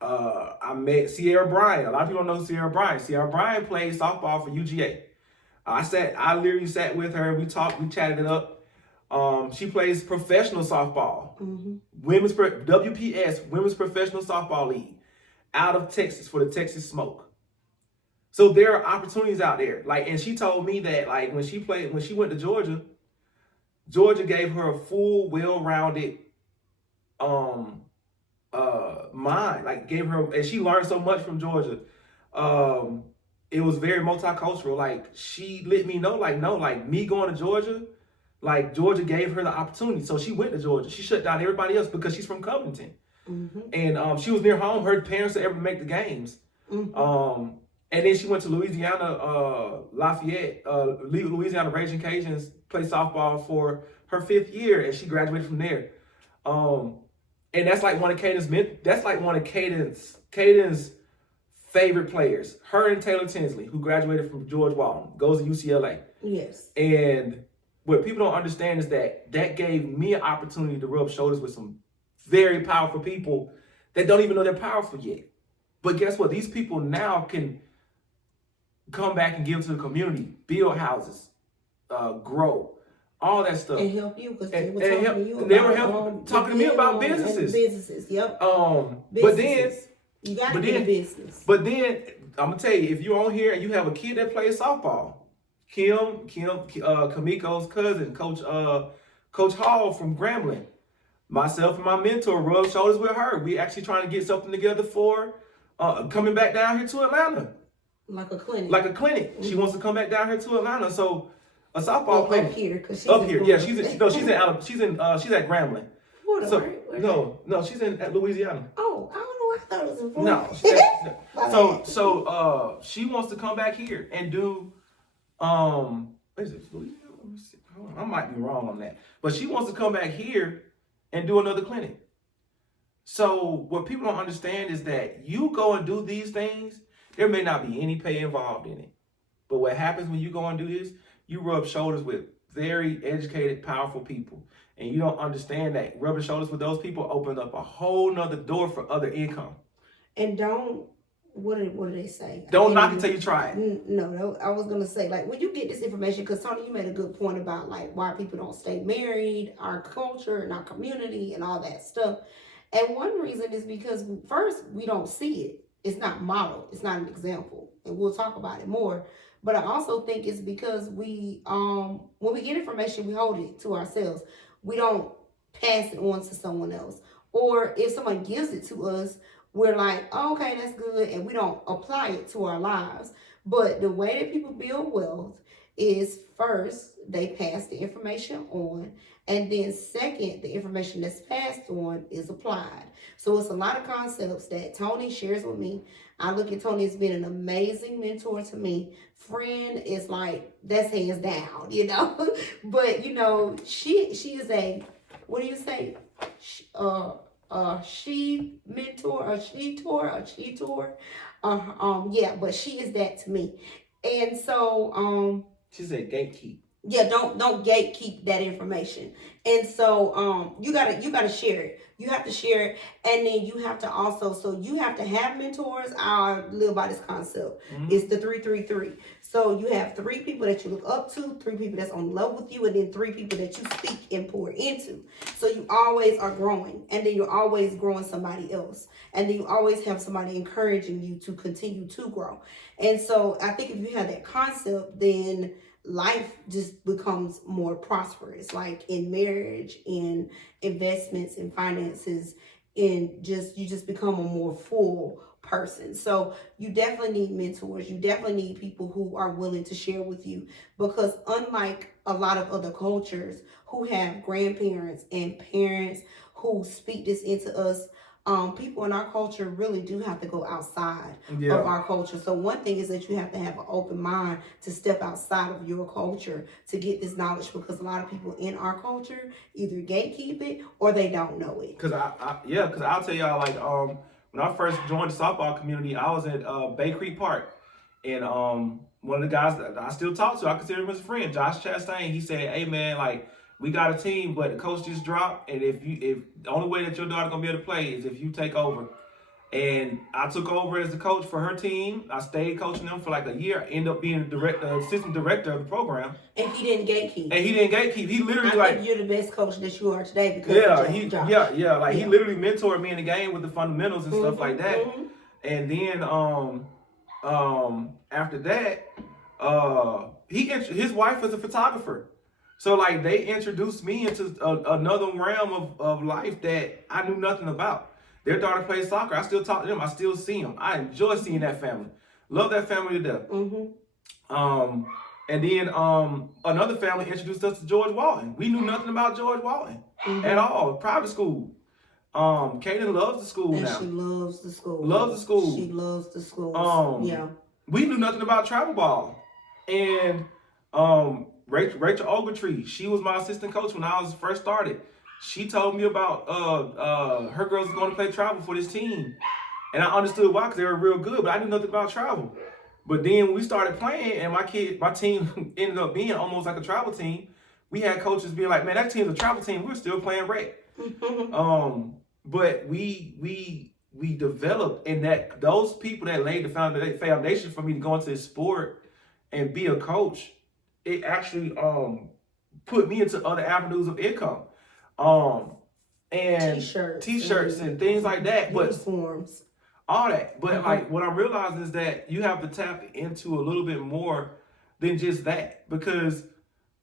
I met Sierra Bryan. A lot of people don't know Sierra Bryan. Sierra Bryan plays softball for UGA. I literally sat with her. We talked. We chatted it up. She plays professional softball, Women's WPS, Women's Professional Softball League, out of Texas for the Texas Smoke. So there are opportunities out there. Like, and she told me that, like, when she went to Georgia, Georgia gave her a full, well-rounded mind. Like, gave her, and she learned so much from Georgia. It was very multicultural. Like, she let me know, like, no, like, me going to Georgia, like, Georgia gave her the opportunity. So she went to Georgia. She shut down everybody else because she's from Covington. And she was near home. Her parents were able to make the games. And then she went to Louisiana, Lafayette, Louisiana Raging Cajuns, played softball for her 5th year, and she graduated from there. And that's like one of Caden's favorite players. Her and Taylor Tinsley, who graduated from George Walton, goes to UCLA. Yes. And what people don't understand is that gave me an opportunity to rub shoulders with some very powerful people that don't even know they're powerful yet. But guess what? These people now can come back and give to the community, build houses, grow, all that stuff. And help you because they And- were and talking help- to you they were about helping- talking to me about and businesses. businesses, yep. But then, you got to but get a then- business. but then I'm gonna tell you, if you're on here and you have a kid that plays softball, Kamiko's cousin, Coach Hall from Grambling, myself and my mentor rubbed shoulders with her. We actually trying to get something together for coming back down here to Atlanta, Like a clinic. like a clinic. She wants to come back down here to Atlanta, so a softball Well, clinic up here, because she's up in here. Yeah, Florida. she's at Grambling. Florida, So right? Where- no, she's at Louisiana. Oh, I don't know. I thought it was in Florida. No, she's at, My so bad. so she wants to come back here and do what is it? Louisiana? Let me see. Hold on, I might be wrong on that, but she wants to come back here and do another clinic. So what people don't understand is that you go and do these things, there may not be any pay involved in it. But what happens when you go and do this, you rub shoulders with very educated, powerful people. And you don't understand that rubbing shoulders with those people opens up a whole nother door for other income. And don't, what do they say? Don't knock it till you try it. No, I was gonna say, like, when you get this information, because Tony, you made a good point about like why people don't stay married, our culture and our community and all that stuff. And one reason is because first, we don't see it. It's not modeled. It's not an example. And we'll talk about it more. But I also think it's because we when we get information, we hold it to ourselves. We don't pass it on to someone else. Or if someone gives it to us, we're like, oh, okay, that's good, and we don't apply it to our lives. But the way that people build wealth is first, they pass the information on, and then second, the information that's passed on is applied. So it's a lot of concepts that Tony shares with me. I look at Tony as being an amazing mentor to me. Friend is like, that's hands down, you know. But, you know, she is a, what do you say? She mentor, a she tour. Yeah, but she is that to me. And so, She said gatekeep. yeah, don't gatekeep that information. And so you gotta share it. You have to share it, and then you have to also, so you have to have mentors. I live by this concept. Mhm. It's the 3-3-3. So you have 3 people that you look up to, 3 people that's on level with you, and then 3 people that you speak and pour into. So you always are growing, and then you're always growing somebody else, and then you always have somebody encouraging you to continue to grow. And so I think if you have that concept, then life just becomes more prosperous, like in marriage, in investments, in finances, in just, you just become a more full person. So you definitely need mentors. You definitely need people who are willing to share with you, because unlike a lot of other cultures who have grandparents and parents who speak this into us, people in our culture really do have to go outside Yeah. of our culture. So one thing is that you have to have an open mind to step outside of your culture to get this knowledge, because a lot of people in our culture either gatekeep it or they don't know it. Cause cause I'll tell y'all, like, when I first joined the softball community, I was at Bay Creek Park, and one of the guys that I still talk to, I consider him as a friend, Josh Chastain. He said, "Hey man, like, we got a team, but the coach just dropped, and if the only way that your daughter gonna be able to play is if you take over." And I took over as the coach for her team. I stayed coaching them for like a year. Ended up being the assistant director of the program. And he didn't gatekeep. And he didn't gatekeep. He literally I think you're the best coach that you are today because yeah, of Josh. like he Yeah. literally mentored me in the game with the fundamentals and stuff like that. Mhm. And then after that, his wife is a photographer. So like they introduced me into another realm of life that I knew nothing about. Their daughter plays soccer. I still talk to them. I still see them. I enjoy seeing that family. Love that family to death. Mhm. And then another family introduced us to George Walton. We knew nothing about George Walton Mhm. at all. Private school. Kaden loves the school And now. she loves the school. Loves the school. She loves the school. Yeah. We knew nothing about travel ball. And Rachel Ogletree, she was my assistant coach when I was first started. She told me about her girls going to play travel for this team. And I understood why, because they were real good, but I knew nothing about travel. But then when we started playing, and my team ended up being almost like a travel team. We had coaches being like, man, that team's a travel team. We're still playing rec. But we we developed, and that those people that laid the foundation for me to go into this sport and be a coach, it actually put me into other avenues of income. And t-shirts and things like that, but uniforms, all that. But like what I'm realizing is that you have to tap into a little bit more than just that, because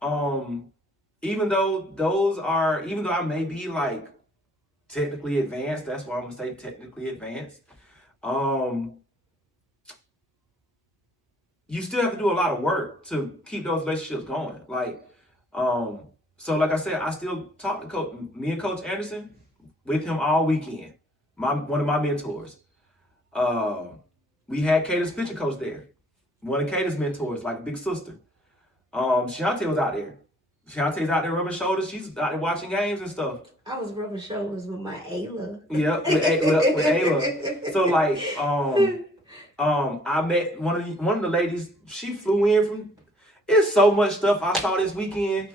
even though I may be like technically advanced, that's why I'm gonna say technically advanced, you still have to do a lot of work to keep those relationships going. Like, so like I said, I still talk to me and Coach Anderson, with him all weekend. One of my mentors. We had Kata's pitching coach there. One of Kata's mentors, like a big sister. Shante was out there. Shantae's out there rubbing shoulders. She's out there watching games and stuff. I was rubbing shoulders with my Ayla. Yep, with Ayla. So like, I met one of the ladies. She flew in from. It's so much stuff I saw this weekend.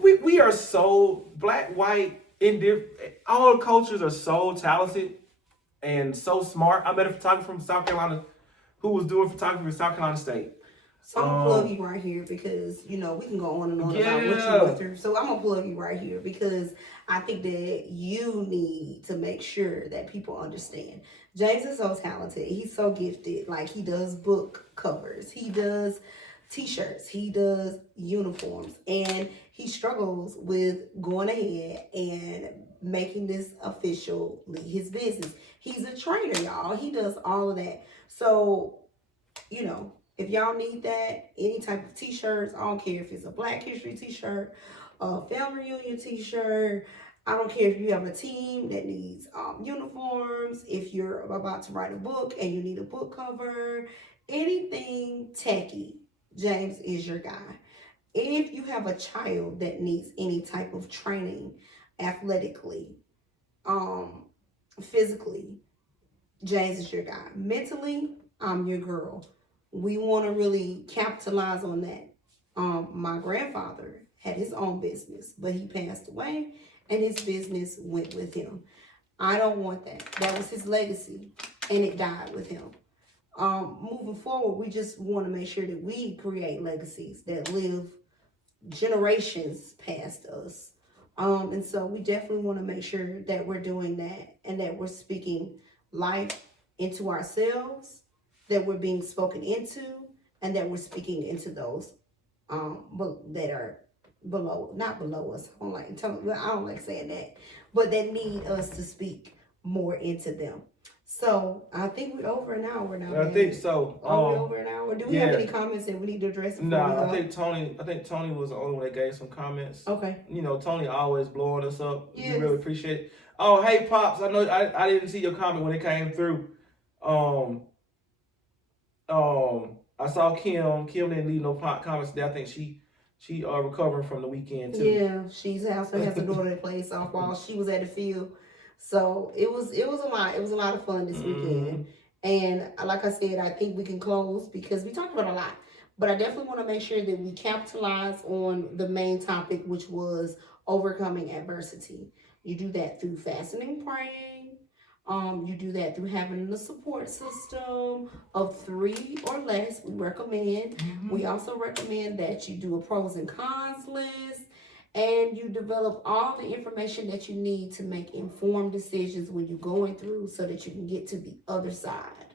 We are so black, white, indifferent. All cultures are so talented and so smart. I met a photographer from South Carolina who was doing photography at South Carolina State. So I'm gonna plug you right here because we can go on and on about what you went through. So I'm gonna plug you right here because I think that you need to make sure that people understand. James is so talented. He's so gifted. Like, he does book covers. He does t-shirts. He does uniforms. And he struggles with going ahead and making this officially his business. He's a trainer, y'all. He does all of that. So, if y'all need that, any type of t-shirts, I don't care if it's a Black History t-shirt, a family reunion t-shirt, I don't care if you have a team that needs uniforms, if you're about to write a book and you need a book cover, anything techie, James is your guy. If you have a child that needs any type of training athletically, physically, James is your guy. Mentally, I'm your girl. We want to really capitalize on that. My grandfather had his own business, but he passed away and his business went with him. I don't want that. That was his legacy and it died with him. Moving forward, we just want to make sure that we create legacies that live generations past us. And so we definitely want to make sure that we're doing that and that we're speaking life into ourselves, that we're being spoken into, and that we're speaking into those that are not below us. I don't like saying that, but that need us to speak more into them. So I think we're over an hour now. I think so. Are we over an hour? Do we have any comments that we need to address? No, I think Tony was the only one that gave some comments. Okay. Tony always blowing us up. Yes. We really appreciate it. Oh, hey Pops, I know I didn't see your comment when it came through. I saw Kim. Kim didn't leave no comments there. I think she recovering from the weekend too. Yeah, she also has a daughter that plays softball. She was at the field, so it was a lot. It was a lot of fun this weekend. And like I said, I think we can close because we talked about a lot. But I definitely want to make sure that we capitalize on the main topic, which was overcoming adversity. You do that through fasting and praying. You do that through having a support system of 3 or less. We recommend. We also recommend that you do a pros and cons list and you develop all the information that you need to make informed decisions when you're going through so that you can get to the other side.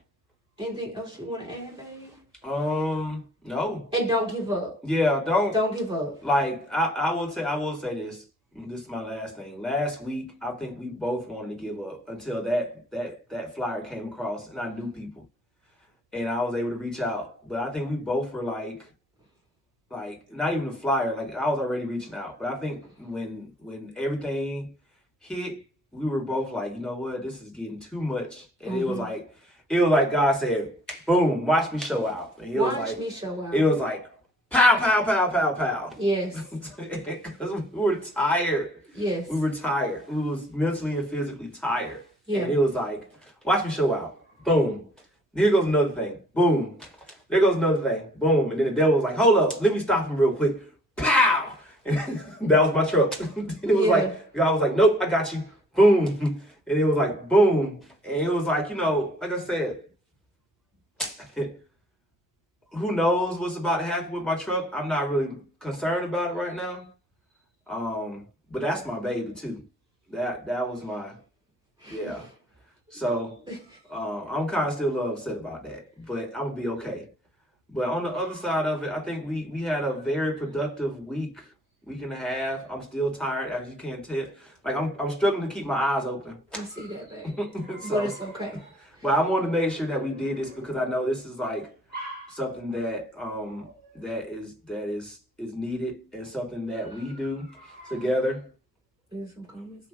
Anything else you want to add, baby? No. And don't give up. Yeah, don't give up. Like I will say this. This is my last thing. Last week, I think we both wanted to give up until that flyer came across and I knew people. And I was able to reach out. But I think we both were like not even the flyer, like I was already reaching out. But I think when everything hit, we were both like, you know what, this is getting too much. And it was like God said, boom, watch me show out. And it watch me show out. It was like pow, pow, pow, pow, pow. Yes. Because we were tired. Yes. We were tired. We was mentally and physically tired. Yeah. And it was like, watch me show out. Boom. Here goes another thing. Boom. There goes another thing. Boom. And then the devil was like, hold up. Let me stop him real quick. Pow. And that was my truck. And it was like, God was like, nope, I got you. Boom. and it was like boom, and it was like, like I said, who knows what's about to happen with my truck? I'm not really concerned about it right now. But that's my baby too. That was my, yeah. So I'm kind of still a little upset about that, but I'm gonna be okay. But on the other side of it, I think we had a very productive week and a half. I'm still tired, as you can tell. Like I'm struggling to keep my eyes open. I see that, babe. So, But it's okay. But I wanted to make sure that we did this because I know this is like something that that is needed and something that we do together. There's some comments.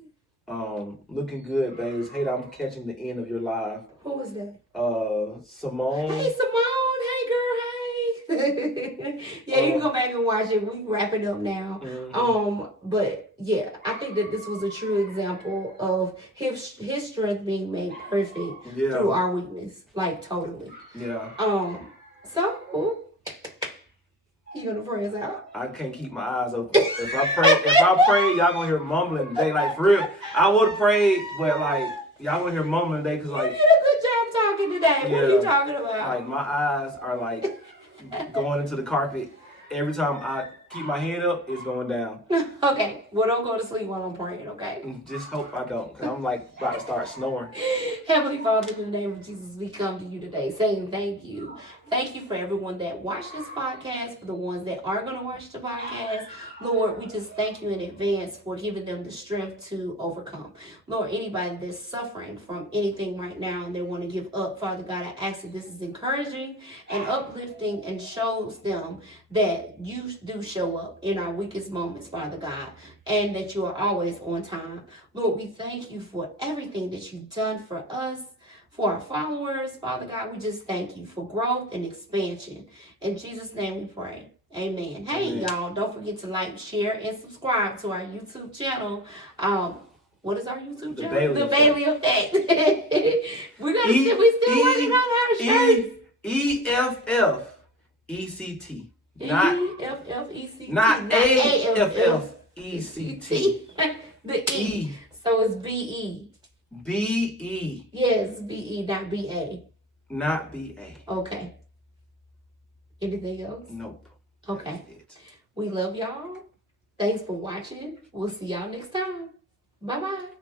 Looking good, babes. Hey, I'm catching the end of your live. Who was that? Simone. Hey, Simone. Hey, girl. Hey. Yeah, you can go back and watch it. We wrap it up now. Mm-hmm. But yeah, I think that this was a true example of his strength being made perfect through our weakness, like totally. Yeah. So you gonna pray us out? I can't keep my eyes open. If I pray, y'all gonna hear mumbling today. Like for real, I would have prayed, but like y'all gonna hear mumbling today because like you did a good job talking today. What are you talking about? Like my eyes are like going into the carpet. Every time I keep my head up, it's going down. Okay, well don't go to sleep while I'm praying, okay? Just hope I don't, because I'm like about to start snoring. Heavenly Father, in the name of Jesus, we come to you today saying thank you. Thank you for everyone that watched this podcast, for the ones that are going to watch the podcast. Lord, we just thank you in advance for giving them the strength to overcome. Lord, anybody that's suffering from anything right now and they want to give up, Father God, I ask that this is encouraging and uplifting and shows them that you do show up in our weakest moments, Father God, and that you are always on time. Lord, we thank you for everything that you've done for us, for our followers, Father God. We just thank you for growth and expansion. In Jesus' name we pray. Amen. Hey, y'all, don't forget to like, share, and subscribe to our YouTube channel. What is our YouTube channel? The Bailey Effect. We still working on our shirts. EFFECT. Not EFFECT. Not AFFECT. The E. So it's BE. BE. Yes, BE, not BA. Not BA. Okay. Anything else? Nope. Okay. We love y'all. Thanks for watching. We'll see y'all next time. Bye-bye.